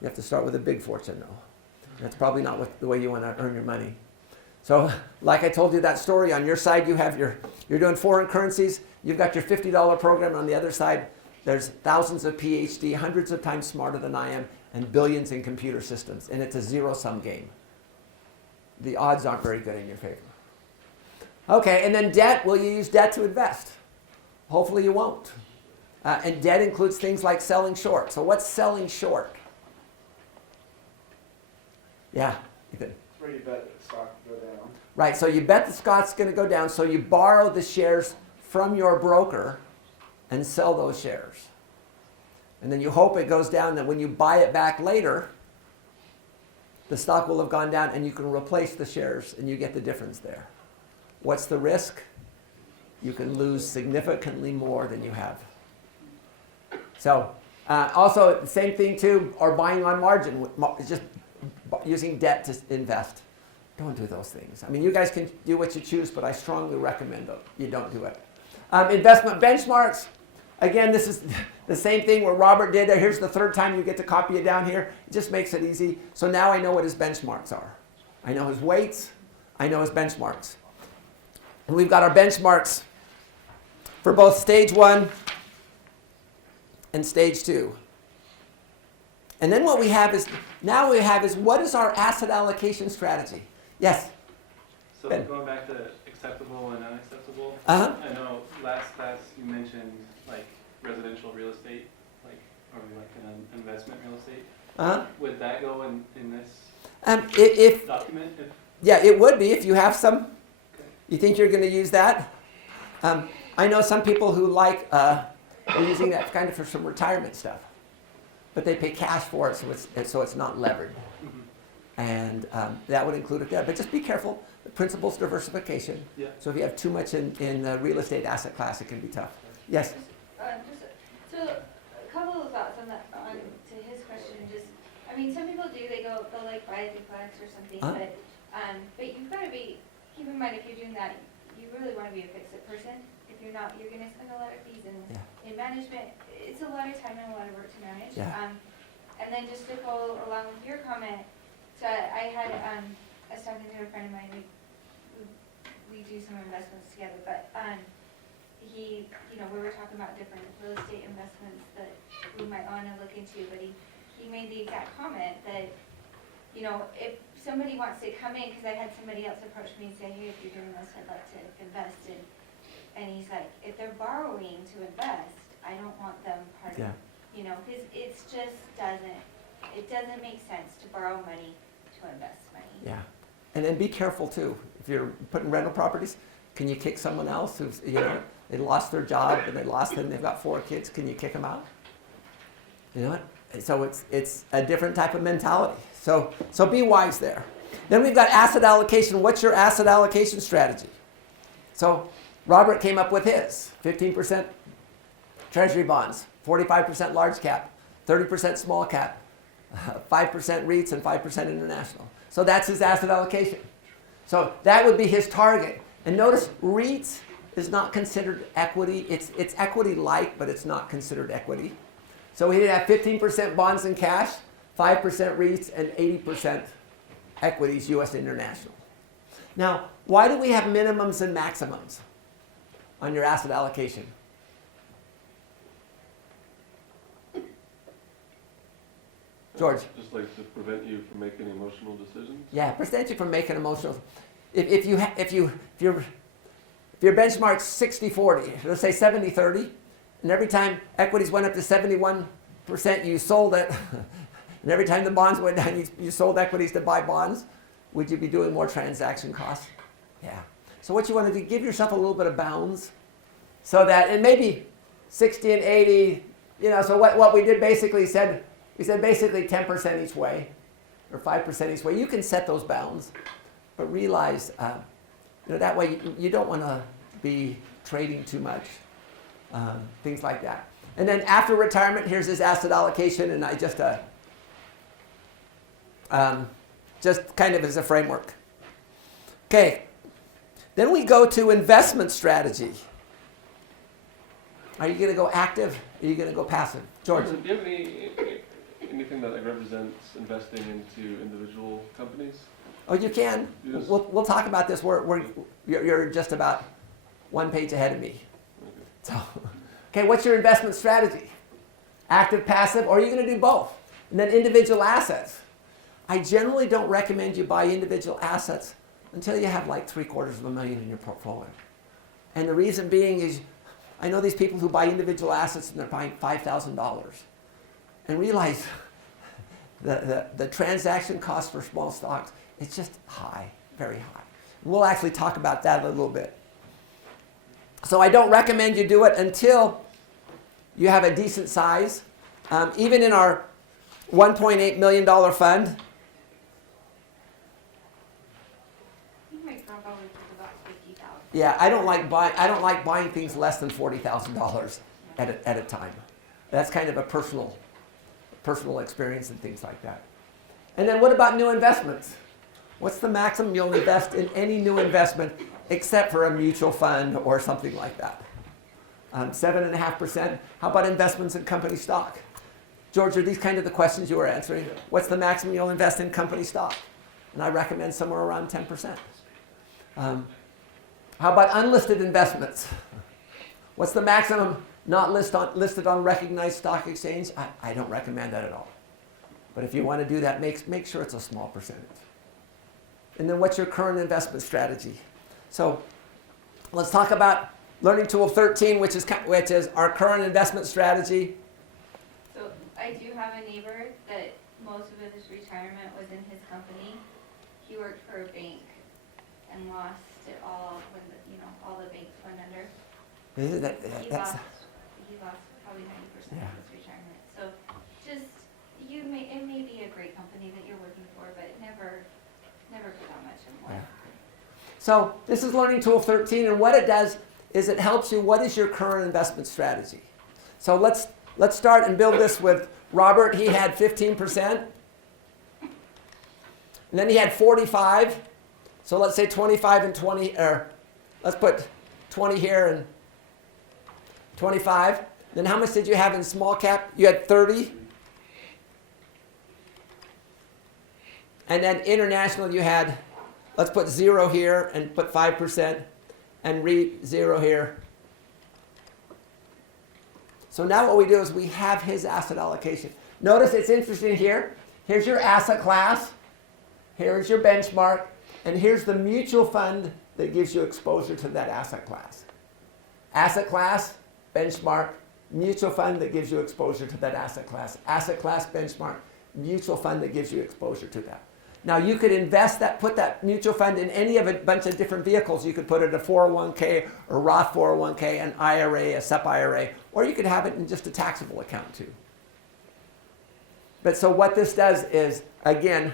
You have to start with a big fortune, though. That's probably not the way you want to earn your money. So, like I told you that story, on your side you have you're doing foreign currencies. You've got your $50 program. On the other side, there's thousands of PhD, hundreds of times smarter than I am, and billions in computer systems. And it's a zero-sum game. The odds aren't very good in your favor. Okay, and then debt. Will you use debt to invest? Hopefully you won't. And debt includes things like selling short. So what's selling short? Yeah, Ethan. It's where you bet that the stock will go down. Right, so you bet the stock's going to go down, so you borrow the shares from your broker and sell those shares. And then you hope it goes down, that when you buy it back later, the stock will have gone down and you can replace the shares and you get the difference there. What's the risk? You can lose significantly more than you have. So, also, the same thing too, or buying on margin, just using debt to invest. Don't do those things. I mean, you guys can do what you choose, but I strongly recommend that you don't do it. Investment benchmarks. Again, this is the same thing where Robert did. Here's the third time you get to copy it down here. It just makes it easy. So now I know what his benchmarks are. I know his weights. I know his benchmarks. And we've got our benchmarks for both stage 1 and stage 2. And then what we have is, what is our asset allocation strategy? Yes? So Ben. going back to acceptable and unacceptable, Uh-huh. I know last class you mentioned like residential real estate, like, or like an investment real estate. Uh-huh. Would that go in this If document? If, yeah, it would be if you have some. okay. You think you're going to use that? I know some people who like using that kind of for some retirement stuff, but they pay cash for it, so it's not levered, Mhm. and that would include it there. But just be careful. The principal's diversification. Yeah. So if you have too much in the real estate asset class, it can be tough. Yes. So a couple of thoughts on that, to his question, I mean, some people they'll like buy a duplex or something, Uh-huh. but you've gotta keep in mind if you're doing that, you really wanna be a fix-it person. If you're not, you're gonna spend a lot of fees in management. It's a lot of time and a lot of work to manage. Yeah. And then just to go along with your comment, so I was talking to a friend of mine, we do some investments together, but, we were talking about different real estate investments that we might wanna look into, but he made the exact comment that, if somebody wants to come in, cause I had somebody else approach me and say, hey, if you're doing this, I'd like to invest in, and he's like, if they're borrowing to invest, I don't want them part of, Yeah. cause it doesn't make sense to borrow money to invest money. Yeah. And then be careful too. If you're putting rental properties, can you kick someone else who's they lost their job and they've got 4 kids? Can you kick them out? You know what? So it's a different type of mentality. So be wise there. Then we've got asset allocation. What's your asset allocation strategy? So Robert came up with his 15% treasury bonds, 45% large cap, 30% small cap, 5% REITs, and 5% international. So that's his asset allocation. So that would be his target. And notice REITs is not considered equity. It's equity-like, but it's not considered equity. So we have 15% bonds and cash, 5% REITs, and 80% equities, U.S. international. Now, why do we have minimums and maximums on your asset allocation? George? Just like to prevent you from making emotional decisions? Yeah, prevent you from making emotional. If your benchmark's 60-40, let's say 70-30, and every time equities went up to 71%, you sold it, and every time the bonds went down, you sold equities to buy bonds, would you be doing more transaction costs? Yeah. So what you want to do, give yourself a little bit of bounds, so that, and maybe 60 and 80, so what we did basically we said basically 10% each way, or 5% each way. You can set those bounds, but realize, that way you don't want to be trading too much, things like that. And then after retirement, here's his asset allocation, and I just kind of as a framework. Okay, then we go to investment strategy. Are you going to go active? Or are you going to go passive? George? Do you have anything that represents investing into individual companies? Oh, you can. Yes. We'll talk about this. You're just about one page ahead of me. Okay. Okay, what's your investment strategy? Active, passive, or are you going to do both? And then individual assets. I generally don't recommend you buy individual assets until you have like $750,000 in your portfolio. And the reason being is, I know these people who buy individual assets and they're buying $5,000, and realize the transaction cost for small stocks, it's just high, very high. We'll actually talk about that a little bit. So I don't recommend you do it until you have a decent size. Even in our $1.8 million fund, You might probably think about 50,000. yeah, I don't like buying things less than $40,000 at a time. That's kind of a personal experience and things like that. And then what about new investments? What's the maximum you'll invest in any new investment except for a mutual fund or something like that? 7.5%. How about investments in company stock? George, are these kind of the questions you were answering? What's the maximum you'll invest in company stock? And I recommend somewhere around 10%. How about unlisted investments? What's the maximum not listed on recognized stock exchange, I don't recommend that at all. But if you want to do that, make sure it's a small percentage. And then what's your current investment strategy? So let's talk about Learning Tool 13, which is our current investment strategy. So I do have a neighbor that most of his retirement was in his company. He worked for a bank and lost it all when all the banks went under. He lost probably 90% Yeah. of his retirement. So just it may be a great company that you're working for, but never put that much in one. Yeah. So this is Learning Tool 13, and what it does is it helps you. What is your current investment strategy? So let's start and build this with Robert. He had 15%, and then he had 45. So let's say 25 and 20, or let's put 20 here and 25. Then how much did you have in small cap? You had 30. And then international, you had, let's put 0 here and put 5%, and REIT 0 here. So now what we do is we have his asset allocation. Notice it's interesting here. Here's your asset class. Here's your benchmark. And here's the mutual fund that gives you exposure to that asset class. Asset class, benchmark, mutual fund that gives you exposure to that asset class. Asset class, benchmark, mutual fund that gives you exposure to that. Now you could put that mutual fund in any of a bunch of different vehicles. You could put it in a 401k or Roth 401k, an IRA, a SEP IRA, or you could have it in just a taxable account too. But so what this does is, again,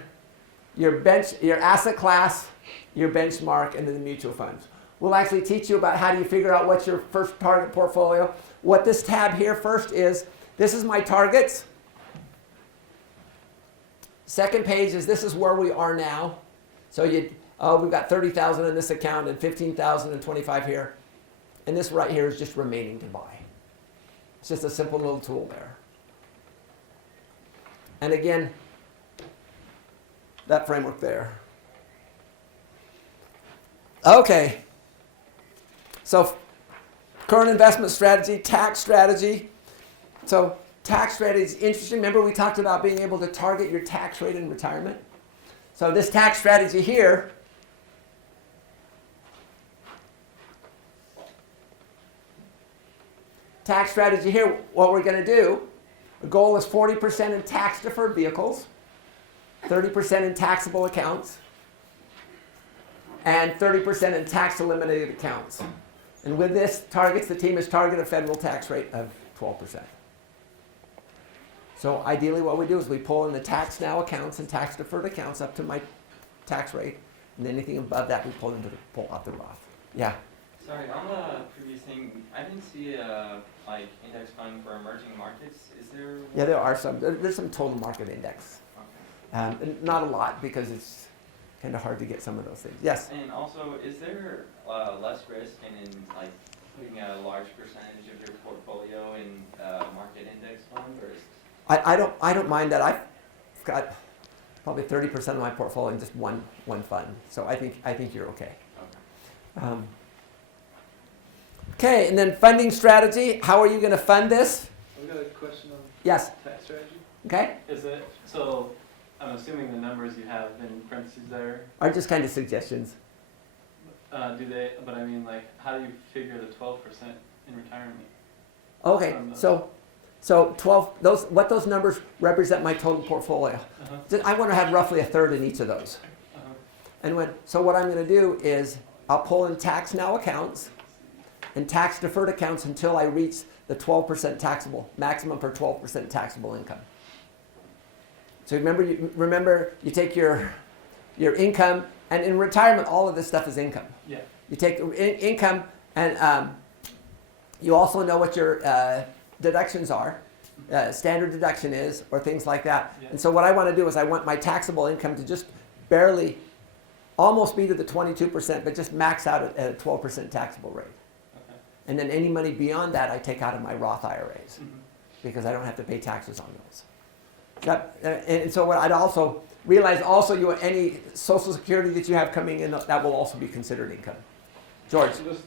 your asset class, your benchmark, and then the mutual funds. We'll actually teach you about how do you figure out what's your first target portfolio. What this tab here first is, this is my targets. Second page is this is where we are now. So we've got 30,000 in this account and 15,000 and 25 here. And this right here is just remaining to buy. It's just a simple little tool there. And again, that framework there. Okay. So current investment strategy, tax strategy. So tax strategy is interesting. Remember we talked about being able to target your tax rate in retirement? So this tax strategy here, what we're going to do, the goal is 40% in tax-deferred vehicles, 30% in taxable accounts, and 30% in tax-eliminated accounts. And with this, the team has targeted a federal tax rate of 12%. So ideally what we do is we pull in the tax now accounts and tax deferred accounts up to my tax rate, and anything above that we pull out the Roth. Yeah? Sorry, on the previous thing, I didn't see a index fund for emerging markets. Is there? Yeah, there are some. There's some total market index. Okay. And not a lot because it's kind of hard to get some of those things. Yes? And also, is there less risk in putting a large percentage of your portfolio in a market index fund, or is I don't mind that. I've got probably 30% of my portfolio in just one fund. So I think you're okay. Okay, and then funding strategy. How are you going to fund this? I've got a question on Yes. tax strategy. Okay. Is it, so I'm assuming the numbers you have in parentheses there, Are just kind of suggestions. but how do you figure the 12% in retirement? Okay, so 12. Those numbers represent my total portfolio. Uh-huh. I want to have roughly a third in each of those. Uh-huh. And what I'm going to do is I'll pull in tax now accounts and tax deferred accounts until I reach the 12% taxable maximum for 12% taxable income. So remember you take your income, and in retirement all of this stuff is income. Yeah. You take the income, and you also know what your deductions are, standard deduction is, or things like that. Yeah. And so what I want to do is I want my taxable income to just barely, almost be to the 22%, but just max out at a 12% taxable rate. Okay. And then any money beyond that I take out of my Roth IRAs Mm-hmm. because I don't have to pay taxes on those. And so what I'd also realize any Social Security that you have coming in, that will also be considered income. George. So just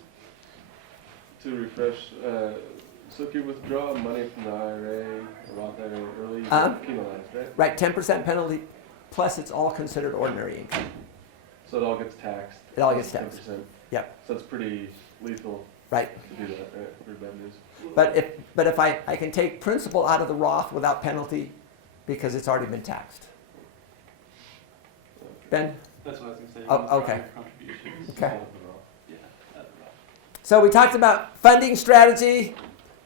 to refresh, So if you withdraw money from the IRA or Roth IRA early, you Um, get penalized, right? Right, 10% penalty, plus it's all considered ordinary income. So it all gets taxed. It all gets taxed. 10%. Yep. So it's pretty lethal Right. to do that, right? For bad news. But if I can take principal out of the Roth without penalty because it's already been taxed. Ben? That's what I was gonna say. Oh, withdraw okay. your Contributions. Okay. Out of the Roth. Yeah, out of the Roth. So we talked about funding strategy.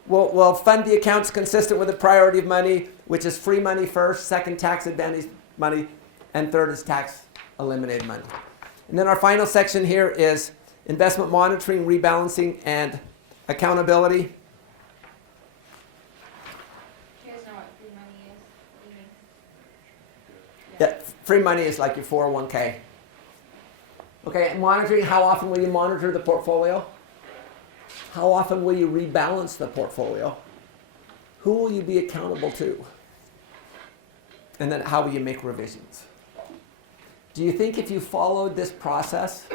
We'll fund the accounts consistent with the priority of money, which is free money first, second tax advantage money, and third is tax eliminated money. And then our final section here is investment monitoring, rebalancing, and accountability. Do you guys know what free money is? What do you mean? Yeah, free money is like your 401k. Okay, monitoring, how often will you monitor the portfolio? How often will you rebalance the portfolio? Who will you be accountable to? And then how will you make revisions? Do you think if you followed this process,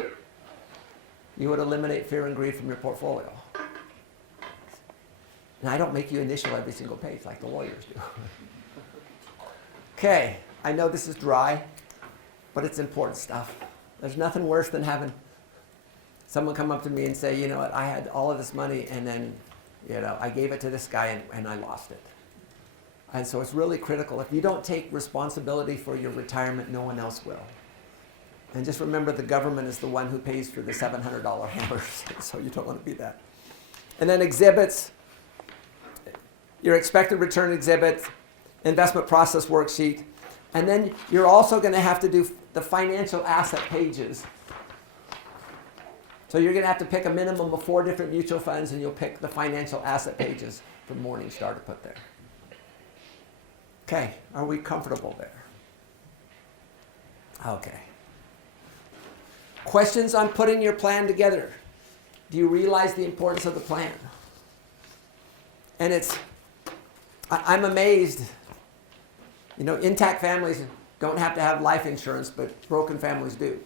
you would eliminate fear and greed from your portfolio? And I don't make you initial every single page like the lawyers do. Okay, I know this is dry, but it's important stuff. There's nothing worse than having someone come up to me and say, you know what, I had all of this money and then, you know, I gave it to this guy and I lost it. And so it's really critical. If you don't take responsibility for your retirement, no one else will. And just remember the government is the one who pays for the $700 hammers, so you don't want to be that. And then exhibits, your expected return exhibit, investment process worksheet, and then you're also going to have to do the financial asset pages. So you're going to have to pick a minimum of 4 different mutual funds, and you'll pick the financial asset pages for Morningstar to put there. Okay, are we comfortable there? Okay. Questions on putting your plan together? Do you realize the importance of the plan? And I'm amazed. You know, intact families don't have to have life insurance, but broken families do.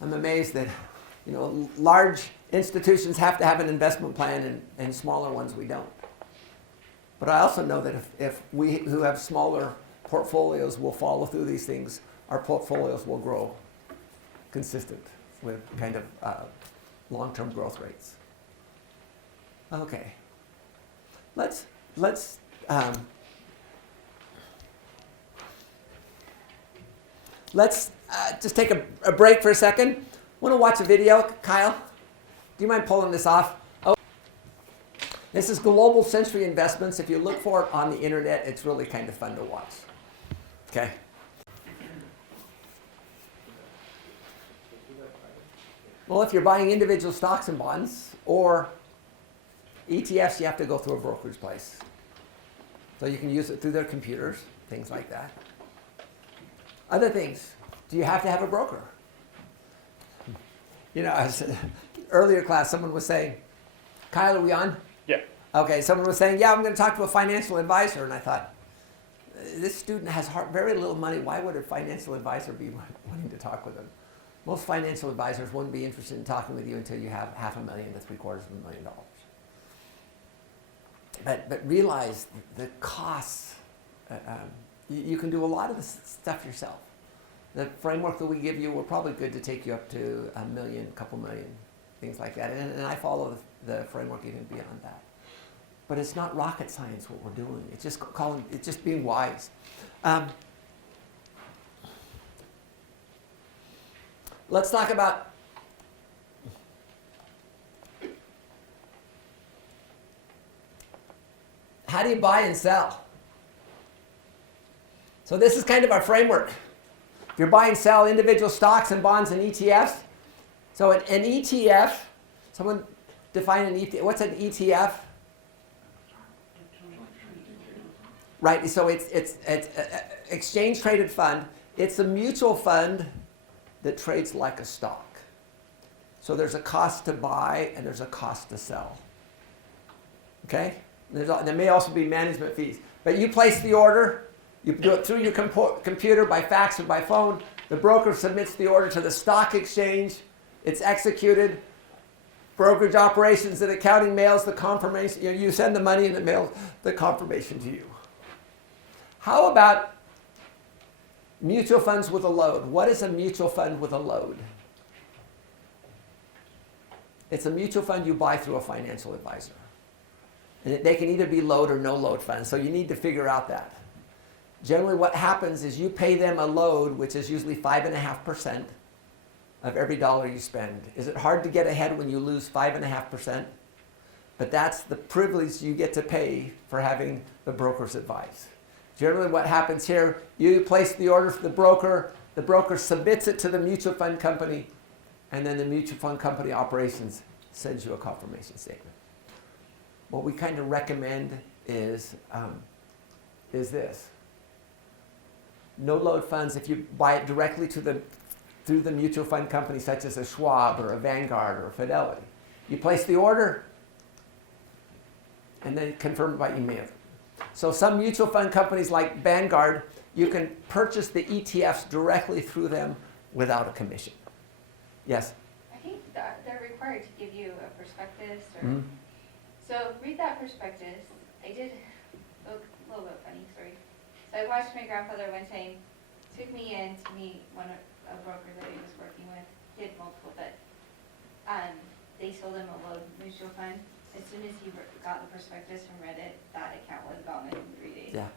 I'm amazed that, you know, large institutions have to have an investment plan and smaller ones we don't. But I also know that if we who have smaller portfolios will follow through these things, our portfolios will grow consistent with kind of long-term growth rates. Okay. Let's just take a break for a second. Want to watch a video, Kyle? Do you mind pulling this off? Oh, this is Global Century Investments. If you look for it on the internet, it's really kind of fun to watch. Okay. Well, if you're buying individual stocks and bonds or ETFs, you have to go through a brokerage place. So you can use it through their computers, things like that. Other things, do you have to have a broker? You know, earlier class, someone was saying, Kyle, are we on? Yeah. Okay, someone was saying, yeah, I'm going to talk to a financial advisor. And I thought, this student has very little money. Why would a financial advisor be wanting to talk with him? Most financial advisors wouldn't be interested in talking with you until you have $500,000 to $750,000. But realize the costs. You can do a lot of this stuff yourself. The framework that we give you, we're probably good to take you up to $1 million, couple million, things like that. And I follow the framework even beyond that. But it's not rocket science what we're doing. It's just being wise. Let's talk about how do you buy and sell? So this is kind of our framework. If you're buying and sell individual stocks and bonds and ETFs. So an ETF, someone define an ETF. What's an ETF? Right, so it's exchange traded fund. It's a mutual fund that trades like a stock. So there's a cost to buy and there's a cost to sell. Okay? There may also be management fees. But you place the order, you do it through your computer, by fax or by phone. The broker submits the order to the stock exchange. It's executed. brokerage operations and accounting mails the confirmation. You send the money and it mails the confirmation to you. How about mutual funds with a load? What is a mutual fund with a load? It's a mutual fund you buy through a financial advisor. And they can either be load or no load funds, so you need to figure out that. Generally what happens is you pay them a load, which is usually 5.5% of every dollar you spend. Is it hard to get ahead when you lose 5.5%? But that's the privilege you get to pay for having the broker's advice. Generally what happens here, you place the order for the broker submits it to the mutual fund company, and then the mutual fund company operations sends you a confirmation statement. What we kind of recommend is this. No load funds, if you buy it directly through the mutual fund company, such as a Schwab or a Vanguard or a Fidelity. You place the order and then confirm it by email. So some mutual fund companies like Vanguard, you can purchase the ETFs directly through them without a commission. Yes? I think that they're required to give you a prospectus or, Mhm. so read that prospectus. I did, a little bit funny, sorry. So I watched my grandfather one time, took me in to meet a broker that he was working with. He had multiple, but they sold him a load mutual fund. As soon as he got the prospectus and read it, that account was gone in 3 days. Yeah.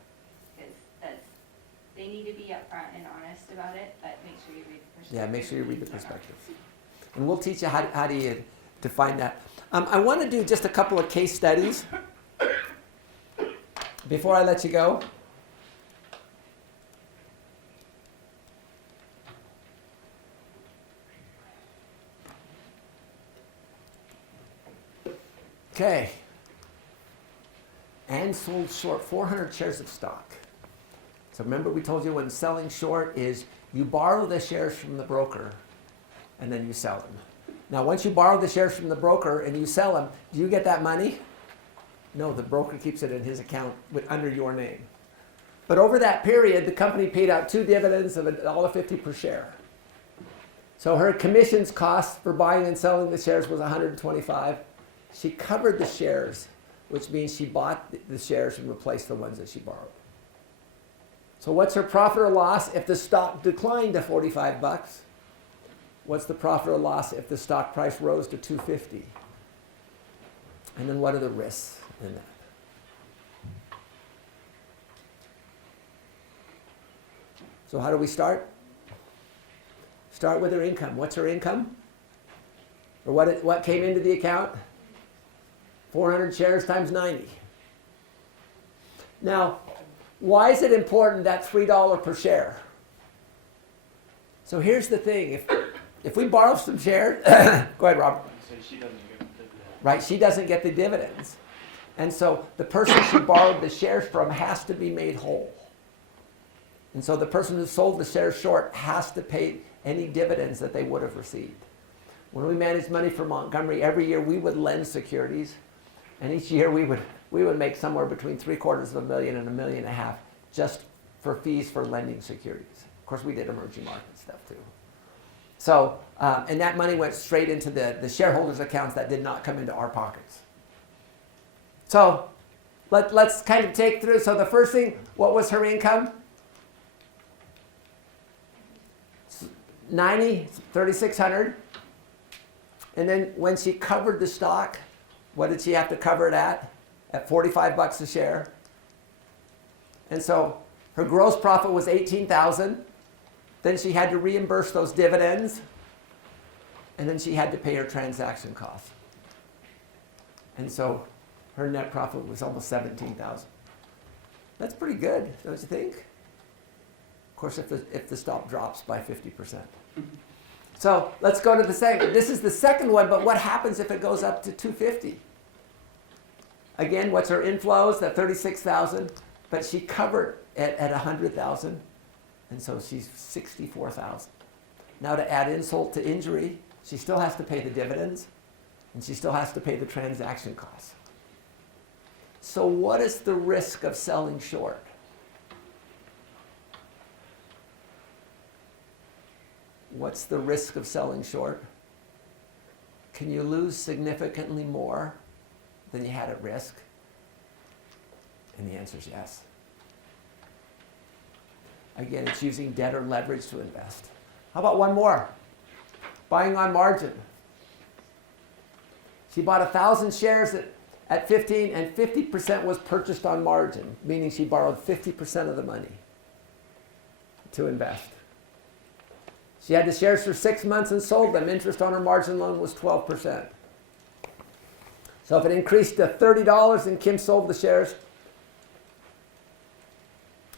Because they need to be upfront and honest about it, but make sure you read the prospectus. Yeah, make sure you read the prospectus. And we'll teach you how do you define that. I want to do just a couple of case studies before I let you go. Okay. And sold short 400 shares of stock. So remember we told you when selling short is you borrow the shares from the broker and then you sell them. Now once you borrow the shares from the broker and you sell them, do you get that money? No, the broker keeps it in his account under your name. But over that period, the company paid out 2 dividends of $1.50 per share. So her commissions cost for buying and selling the shares was $125. She covered the shares, which means she bought the shares and replaced the ones that she borrowed. So what's her profit or loss if the stock declined to $45? What's the profit or loss if the stock price rose to $250? And then what are the risks in that? So how do we start? Start with her income. What's her income? Or what came into the account? 400 shares times 90. Now, why is it important that $3 per share? So here's the thing. If we borrow some shares, go ahead, Robert. So she doesn't get the dividend. Right, she doesn't get the dividends. And so the person she borrowed the shares from has to be made whole. And so the person who sold the shares short has to pay any dividends that they would have received. When we managed money for Montgomery, every year we would lend securities. And each year we would make somewhere between $750,000 and $1.5 million just for fees for lending securities. Of course, we did emerging market stuff too. So, and that money went straight into the shareholders' accounts that did not come into our pockets. So, let's kind of take through. So the first thing, what was her income? 3,600. And then when she covered the stock, what did she have to cover it at? At $45 a share. And so her gross profit was $18,000. Then she had to reimburse those dividends. And then she had to pay her transaction costs. And so her net profit was almost $17,000. That's pretty good, don't you think? Of course, if the stock drops by 50%. So let's go to the second. This is the second one, but what happens if it goes up to 250? Again, what's her inflows? That 36,000, but she covered it at 100,000, and so she's 64,000. Now to add insult to injury, she still has to pay the dividends, and she still has to pay the transaction costs. So what is the risk of selling short? What's the risk of selling short? can you lose significantly more than you had at risk? And the answer is yes. Again, it's using debt or leverage to invest. How about one more? Buying on margin. She bought 1,000 shares at 15, and 50% was purchased on margin, meaning she borrowed 50% of the money to invest. She had the shares for 6 months and sold them. Interest on her margin loan was 12%. So if it increased to $30 and Kim sold the shares,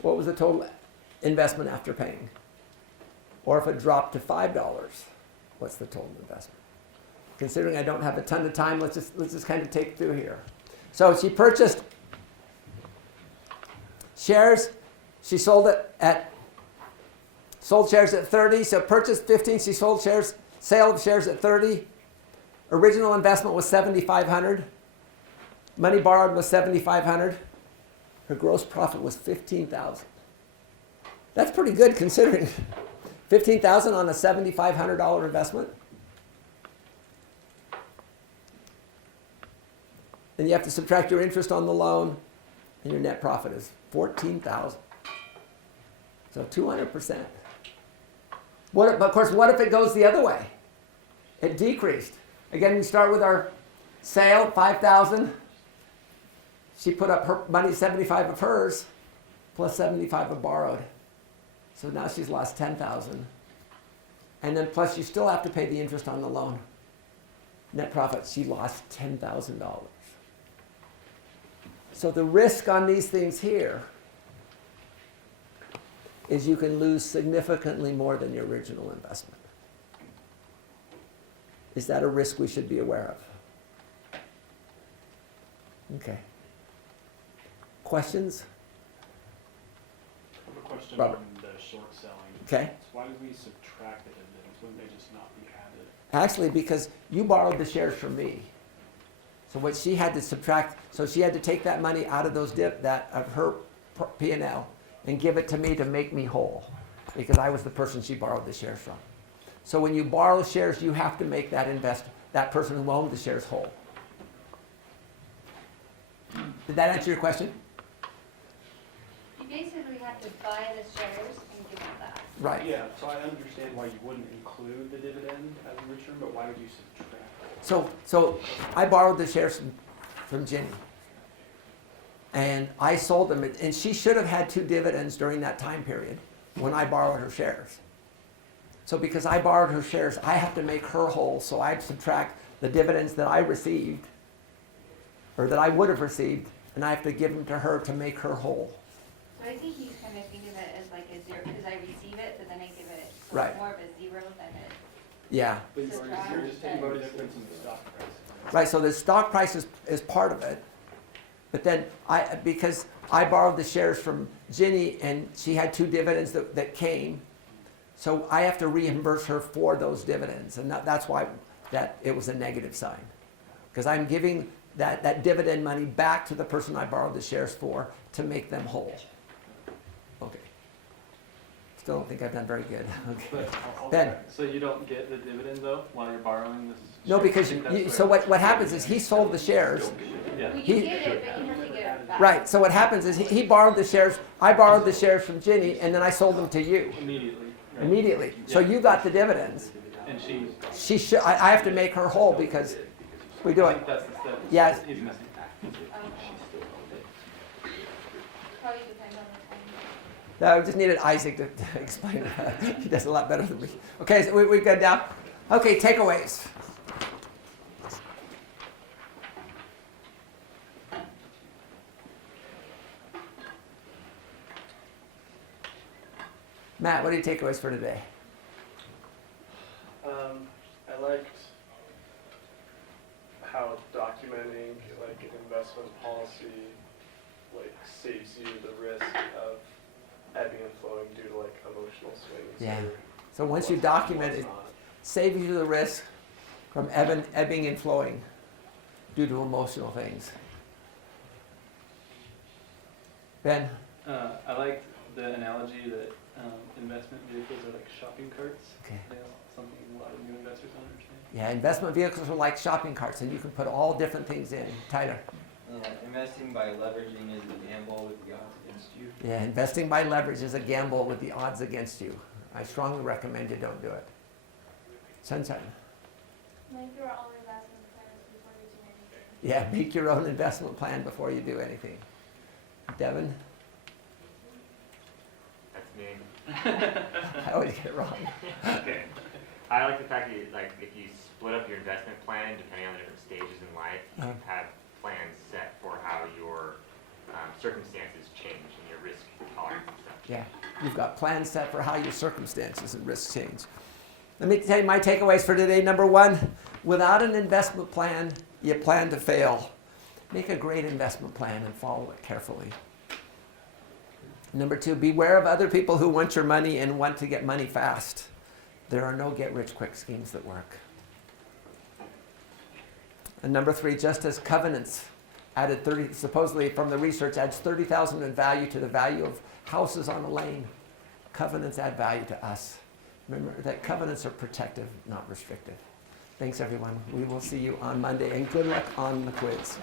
what was the total investment after paying? Or if it dropped to $5, what's the total investment? Considering I don't have a ton of time, let's just kind of take through here. So she purchased shares. She sold shares at 30. So purchased 15. She sold shares. Sale of shares at 30. Original investment was $7,500. Money borrowed was $7,500. Her gross profit was $15,000. That's pretty good considering $15,000 on a $7,500 investment. Then you have to subtract your interest on the loan, and your net profit is $14,000. So 200%. But of course, what if it goes the other way? It decreased. Again, we start with our sale, $5,000. She put up her money, $75,000 of hers, plus $75,000 of borrowed. So now she's lost $10,000. And then plus you still have to pay the interest on the loan. Net profit, she lost $10,000. So the risk on these things here is you can lose significantly more than your original investment. Is that a risk we should be aware of? Okay. Questions? I have a question Robert. on the short selling. Okay. So why did we subtract the dividends? Wouldn't they just not be added? Actually, because you borrowed the shares from me. So what she had to subtract, so she had to take that money out of those of her P&L and give it to me to make me whole, because I was the person she borrowed the shares from. So when you borrow shares, you have to make that person who owned the shares whole. Did that answer your question? You basically have to buy the shares and give them back. Right. Yeah, so I understand why you wouldn't include the dividend as a return, but why would you subtract? So I borrowed the shares from Ginny. And I sold them, and she should have had 2 dividends during that time period when I borrowed her shares. So because I borrowed her shares, I have to make her whole, so I'd subtract the dividends that I received, or that I would have received, and I have to give them to her to make her whole. So I think you kind of think of it as like a zero, because I receive it, but then I give it Right. more of a zero than it. Yeah. But you're just taking the difference in the stock price. Right, so the stock price is part of it. But then, because I borrowed the shares from Ginny, and she had 2 dividends that came, so I have to reimburse her for those dividends. And that's why it was a negative sign. Because I'm giving that dividend money back to the person I borrowed the shares for to make them whole. Okay. Still don't think I've done very good. Okay. But, Ben. so you don't get the dividend though while you're borrowing this? No, share? because I think that's so where- what happens is he sold the shares. Yeah. Well, you He- get it, but you have to get it back. Right, so what happens is he borrowed the shares, I borrowed the shares from Ginny, and then I sold them to you Immediately. Right? immediately. So Yeah. you got the dividends. And she. I have to make her whole because we do I it. think that's the step. Yes. He's missing. Probably depends on the time. I just needed Isaac to explain it. He does a lot better than me. Okay, so we've got down. Okay, takeaways. Matt, what are your takeaways for today? I liked how documenting like an investment policy like saves you the risk of ebbing and flowing due to like emotional swings. Yeah. or So once you what's- document what's it, not. saves you the risk from ebbing and flowing due to emotional things. Ben? I liked the analogy that investment vehicles are like shopping carts. Okay. You know, something a lot of new investors don't understand. Yeah, investment vehicles are like shopping carts, and you can put all different things in. Tyler? Yeah, investing by leveraging is a gamble with the odds against you. Yeah, investing by leverage is a gamble with the odds against you. I strongly recommend you don't do it. Sunshine? Make your own investment plans before you do anything. Yeah, make your own investment plan before you do anything. Devin? That's me. I always get it wrong. Okay. I like the fact that if you split up your investment plan depending on the different stages in life, you have plans set for how your circumstances change and your risk tolerance and stuff. Yeah, you've got plans set for how your circumstances and risks change. Let me tell you my takeaways for today. Number one, without an investment plan, you plan to fail. Make a great investment plan and follow it carefully. Number two, beware of other people who want your money and want to get money fast. There are no get-rich-quick schemes that work. And number three, just as covenants added 30, supposedly from the research, adds 30,000 in value to the value of houses on a lane, covenants add value to us. Remember that covenants are protective, not restrictive. Thanks, everyone. We will see you on Monday, and good luck on the quiz.